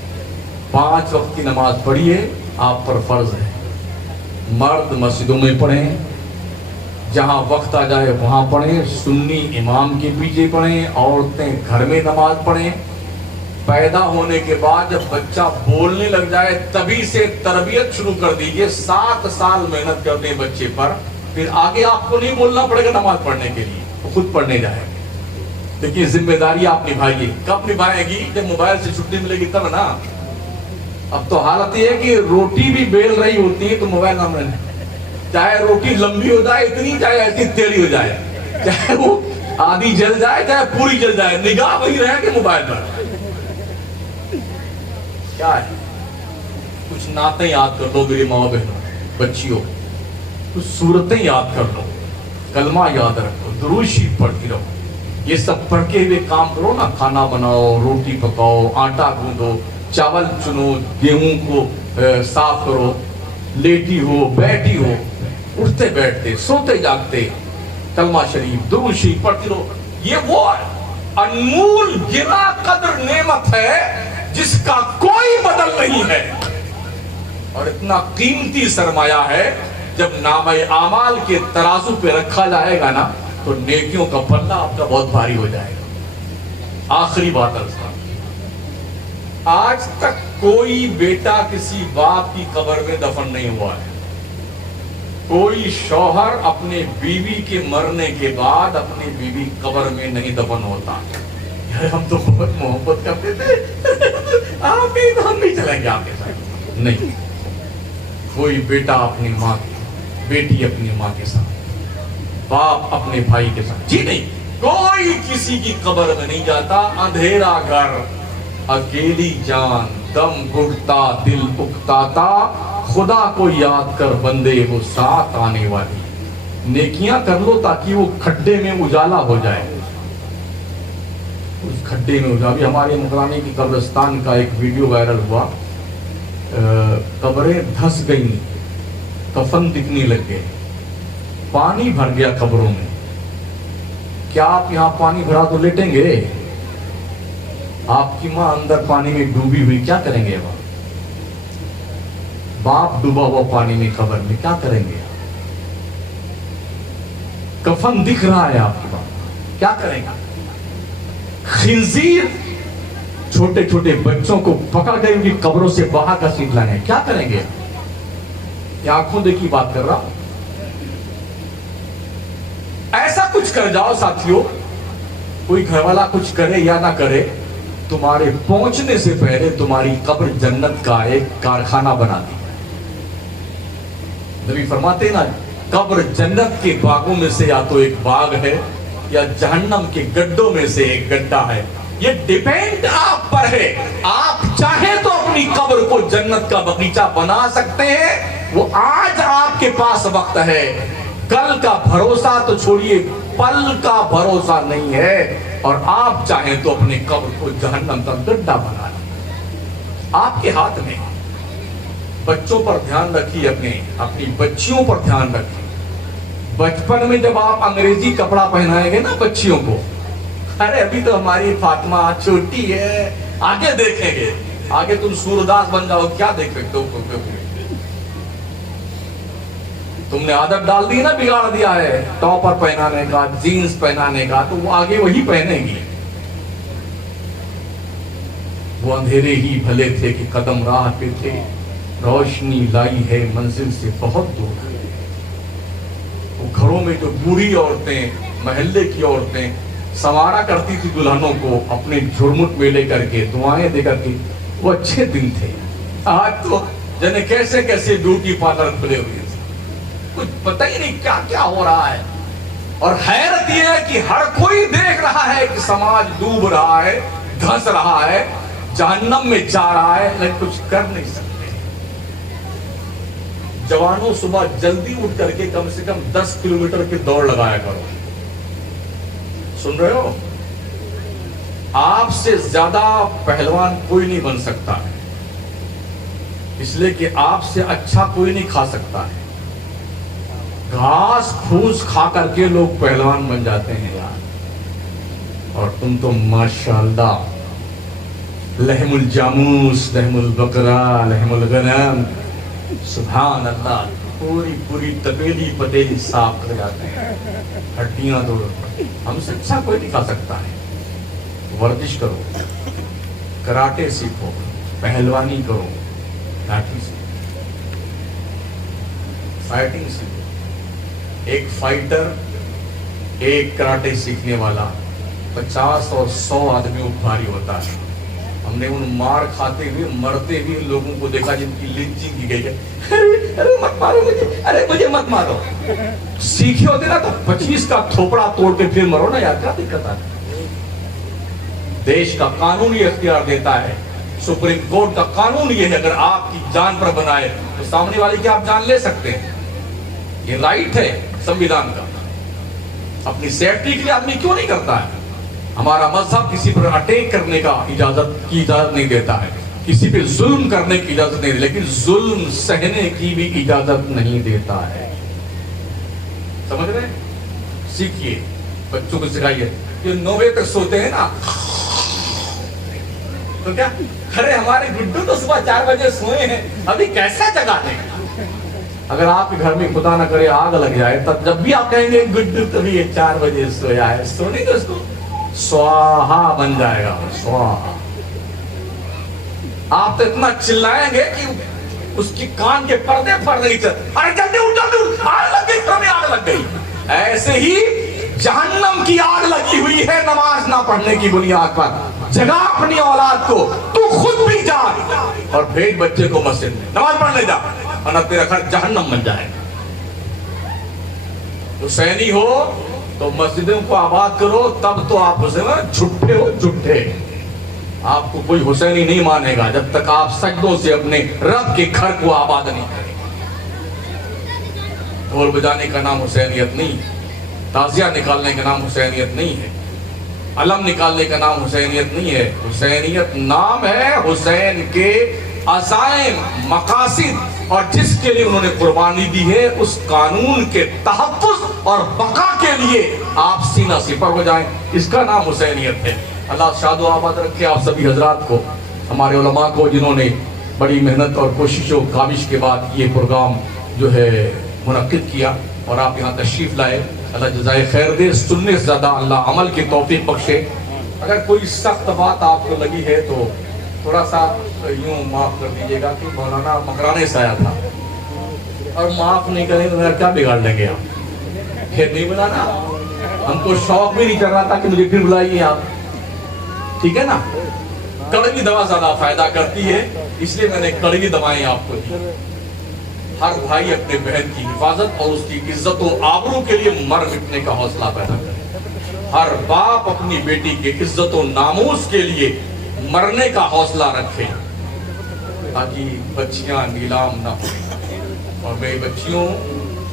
5 وقت کی نماز پڑھیے، آپ پر فرض ہے۔ مرد مسجدوں میں پڑھیں، جہاں وقت آ جائے وہاں پڑھیں، سنی امام کے پیچھے پڑھیں، عورتیں گھر میں نماز پڑھیں۔ پیدا ہونے کے بعد جب بچہ بولنے لگ جائے تبھی سے تربیت شروع کر دیجئے۔ 7 سال محنت کرتے ہیں بچے پر، پھر آگے آپ کو نہیں بولنا پڑے گا نماز پڑھنے کے لیے، وہ خود پڑھنے جائے گا۔ لیکن ذمہ داری آپ نبھائیے۔ کب نبھائے گی؟ جب موبائل سے چھٹی ملے گی تب نا۔ اب تو حالت یہ ہے کہ روٹی بھی بیل رہی ہوتی ہے تو موبائل نہ ملے، چاہے روٹی لمبی ہو جائے اتنی، چاہے ایسی ٹیڑھی ہو جائے، چاہے وہ آدھی جل جائے چاہے پوری جل جائے، نگاہ وہی رہے کہ موبائل پر۔ کیا ہے؟ کچھ نعتیں یاد کر لو میری ماں بہنوں، بچیوں، کچھ سورتیں یاد کر لو، کلمہ یاد رکھو، درود شریف پڑھتی رہو۔ یہ سب پڑھ کے ہوئے کام کرو نا، کھانا بناؤ، روٹی پکاؤ، آٹا گوندو، چاول چنو، گیہوں کو صاف کرو، لیٹی ہو بیٹھی ہو، اٹھتے بیٹھتے سوتے جاگتے کلمہ شریف درود شریف پڑھتی رہو۔ یہ وہ انمول گرا قدر نعمت ہے جس کا کوئی بدل نہیں ہے، اور اتنا قیمتی سرمایہ ہے۔ جب نامہ اعمال کے ترازو پہ رکھا جائے گا نا تو نیکیوں کا پلہ آپ کا بہت بھاری ہو جائے گا۔ آخری بات عرض کرتا ہوں، آج تک کوئی بیٹا کسی باپ کی قبر میں دفن نہیں ہوا ہے۔ کوئی شوہر اپنے بیوی کے مرنے کے بعد اپنی بیوی قبر میں نہیں دفن ہوتا۔ یار ہم تو بہت محبت کرتے تھے، آپ بھی تو ہم نہیں چلیں گے آپ کے ساتھ۔ نہیں، کوئی بیٹا اپنی ماں کی، بیٹی اپنی ماں کے ساتھ، باپ اپنے بھائی کے ساتھ، جی نہیں، کوئی کسی کی قبر میں نہیں جاتا۔ اندھیرا گھر، اکیلی جان، دم گھٹتا دل اکتاتا، خدا کو یاد کر بندے وہ ساتھ آنے والی۔ نیکیاں کر لو تاکہ وہ کھڈے میں اجالا ہو جائے، اس کھڈے میں اجالا۔ ابھی ہمارے مکرانے کی قبرستان کا ایک ویڈیو وائرل ہوا، قبریں دھس گئیں، کفن دکھنے لگ گئے، پانی بھر گیا قبروں میں۔ کیا آپ یہاں پانی بھرا تو لیٹیں گے؟ آپ کی ماں اندر پانی میں ڈوبی ہوئی، کیا کریں گے وہاں؟ باپ ڈوبا ہوا پانی میں قبر میں، کیا کریں گے؟ کفن دکھ رہا ہے آپ کی بات، کیا کریں گے؟ خنزیر چھوٹے چھوٹے بچوں کو پکڑ کے ان کی قبروں سے باہر کا سیٹ لانے کیا کریں گے؟ یہ آنکھوں دیکھی بات کر رہا. ایسا کچھ کر جاؤ ساتھیوں، کوئی گھر والا کچھ کرے یا نہ کرے، تمہارے پہنچنے سے پہلے تمہاری قبر جنت کا ایک کارخانہ بنا دی. نبی فرماتے نا قبر جنت کے باغوں میں سے یا تو ایک باغ ہے یا جہنم کے گڈھوں میں سے ایک گڈھا ہے. یہ ڈیپینڈ آپ پر ہے. آپ چاہیں تو اپنی قبر کو جنت کا باغیچہ بنا سکتے ہیں، وہ آج آپ کے پاس وقت ہے. کل کا بھروسہ تو چھوڑیے، پل کا بھروسہ نہیں ہے. اور آپ چاہیں تو اپنی قبر کو جہنم کا گڈھا بنا لیں، آپ کے ہاتھ میں. بچوں پر دھیان رکھیے، اپنی بچیوں پر دھیان رکھیے. بچپن میں جب آپ انگریزی کپڑا پہنائیں گے نا بچیوں کو، ارے ابھی تو ہماری فاطمہ چھوٹی ہے، آگے دیکھیں گے. آگے تم سورداس بن جاؤ، کیا دیکھ سکتے ہو؟ تم نے عادت ڈال دی نا، بگاڑ دیا ہے ٹاپر پہنانے کا، جینز پہنانے کا، تو وہ آگے وہی پہنے گی. وہ اندھیرے ہی بھلے تھے کہ قدم راہ پہ تھے، روشنی لائی ہے منزل سے بہت دور. وہ گھروں میں جو بوڑھی عورتیں، محلے کی عورتیں سنوارا کرتی تھی دلہنوں کو اپنے جھرمٹ میں لے کر کے، دعائیں دے کر کے، وہ اچھے دن تھے. آج تو جنے کیسے کیسے بیوٹی پارلر کھلے ہوئے، کچھ پتہ ہی نہیں کیا کیا ہو رہا ہے. اور حیرت یہ ہے کہ ہر کوئی دیکھ رہا ہے کہ سماج ڈوب رہا ہے، دھنس رہا ہے، جہنم میں جا رہا ہے، لیکن کچھ کر نہیں سکتے. جوانوں صبح جلدی اٹھ کر کے کم سے کم 10 کلومیٹر کی دوڑ لگایا کرو. سن رہے ہو؟ آپ سے زیادہ پہلوان کوئی نہیں بن سکتا ہے، اس لیے کہ آپ سے اچھا کوئی نہیں کھا سکتا ہے. گھاس پھوس کھا کر کے لوگ پہلوان بن جاتے ہیں یار. اور تم تو ماشاءاللہ لحم الجاموس، لحم البقرہ، لحم الغنم، سبحان اللہ، پوری تپیلی پتیلی صاف کر جاتے ہیں. ہڈیاں تو ہم سے اچھا کوئی نہیں کھا سکتا ہے. ورزش کرو، کراٹے سیکھو، پہلوانی کرو، لاٹھی سیکھو، فائٹنگ سیکھو. ایک فائٹر، ایک کراٹے سیکھنے والا 50 اور 100 آدمیوں بھاری ہوتا ہے. ہم نے ان مار کھاتے ہوئے مرتے ہوئے لوگوں کو دیکھا جن کی لنچنگ کی گئی ہے. ارے مت مارو مجھے، ارے مجھے مت مارو. سیکھے ہوتے نا تو 25 کا تھوپڑا توڑ کے پھر مرو نا یار، کیا دقت ہے؟ دیش کا قانون یہ اختیار دیتا ہے، سپریم کورٹ کا قانون یہ ہے، اگر آپ کی جان پر بنائے تو سامنے والے کی آپ جان لے سکتے ہیں. یہ رائٹ ہے سنویدھان کا. اپنی سیفٹی کے لیے آدمی کیوں نہیں کرتا ہے؟ ہمارا مذہب کسی پر اٹیک کرنے کا اجازت نہیں دیتا ہے، کسی پہ ظلم کرنے کی اجازت نہیں دیتا، لیکن ظلم سہنے کی بھی اجازت نہیں دیتا ہے. سمجھ رہے ہیں؟ سیکھیے، بچوں کو سکھائیے. یہ 9 بجے تک سوتے ہیں نا، تو کیا ارے ہمارے گڈو تو صبح 4 بجے سوئے ہیں، ابھی کیسا جگا دیں گے؟ اگر آپ کے گھر میں خدا نہ کرے آگ لگ جائے، تب جب بھی آپ کہیں گے گڈو تبھی 4 بجے سویا ہے، سونے تو اس کو سواہا بن جائے گا. سواہا. آپ تو اتنا چلائیں گے کہ اس کی کان کے پردے پھٹ نہیں چلتے. ارے جلدی اٹھ، جلدی اٹھ، آگ لگ گئی، ہمیں آگ لگ گئی. ایسے ہی جہنم کی آگ لگی ہوئی ہے نماز نہ پڑھنے کی بنیاد پر. جگہ اپنی اولاد کو، تو خود بھی جا اور بھیج بچے کو مسجد میں نماز پڑھنے جا، ورنہ تیرا گھر جہنم بن جائے گا. حسینی ہو تو مسجدوں کو آباد کرو، تب تو آپ حسین جھوٹے ہو، جھوٹے. آپ کو کوئی حسینی نہیں مانے گا جب تک آپ سجدوں سے اپنے رب کے گھر کو آباد نہیں کریں. ڈھول بجانے کا نام حسینیت نہیں، تازیہ نکالنے کا نام حسینیت نہیں ہے، علم نکالنے کا نام حسینیت نہیں ہے. حسینیت نام ہے حسین کے عزائم، مقاصد، اور جس کے لیے انہوں نے قربانی دی ہے اس قانون کے تحفظ اور بقا کے لیے آپ سینہ سپر ہو جائیں. اس کا نام حسینیت ہے. اللہ شاد و آباد رکھے آپ سبھی حضرات کو، ہمارے علماء کو جنہوں نے بڑی محنت اور کوشش و کاوش کے بعد یہ پروگرام جو ہے منعقد کیا اور آپ یہاں تشریف لائے. اللہ جزائے خیر دے. سننے سے زیادہ اللہ عمل کی توفیق بخشے. اگر کوئی سخت بات آپ کو لگی ہے تو تھوڑا سا یوں معاف کر دیجیے گا کہ مولانا مکرانے سے آیا تھا، اور معاف نہیں کریں تو میرا کیا بگاڑ لیں گے آپ؟ پھر نہیں بلانا، ہم کو شوق بھی نہیں کر رہا تھا کہ مجھے پھر بلائیے آپ، ٹھیک ہے نا؟ کڑوی دوا زیادہ فائدہ کرتی ہے، اس لیے میں نے کڑوی دوائیں آپ کو دی۔ ہر بھائی اپنے بہن کی حفاظت اور اس کی عزت و آبرو کے لیے مر مٹنے کا حوصلہ پیدا کرے۔ ہر باپ اپنی بیٹی کی عزت و ناموس کے لیے مرنے کا حوصلہ رکھے تاکہ بچیاں نیلام نہ ہوں۔ اور میں بچیوں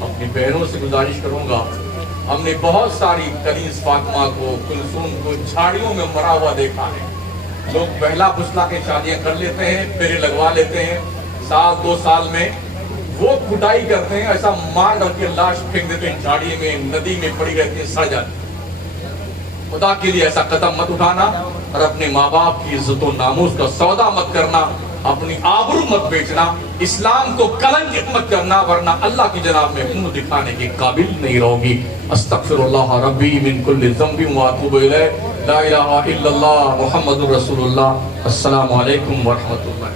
اپنی بہنوں سے گزارش کروں گا، ہم نے بہت ساری کنیز فاطمہ کو، کلثوم کو جھاڑیوں میں مرا ہوا دیکھا ہے۔ لوگ پہلا پھسلا کے شادیاں کر لیتے ہیں، پھر لگوا لیتے ہیں، سال 2 سال میں وہ کٹائی کرتے ہیں، ایسا مار ڈال کے لاش پھینک دیتے ہیں جھاڑی میں، ندی میں پڑی رہتی ہے، سڑ جاتی ہے۔ خدا کے لیے ایسا قدم مت اٹھانا، اور اپنے ماں باپ کی عزت و ناموس کا سودا مت کرنا، اپنی آبرو مت بیچنا، اسلام کو کلنکت مت کرنا، ورنہ اللہ کی جناب میں منہ دکھانے کے قابل نہیں رہو گی۔ استغفر اللہ ربی من کل ذنب واتوب الیہ، لا الہ الا اللہ محمد رسول اللہ۔ السلام علیکم ورحمۃ اللہ۔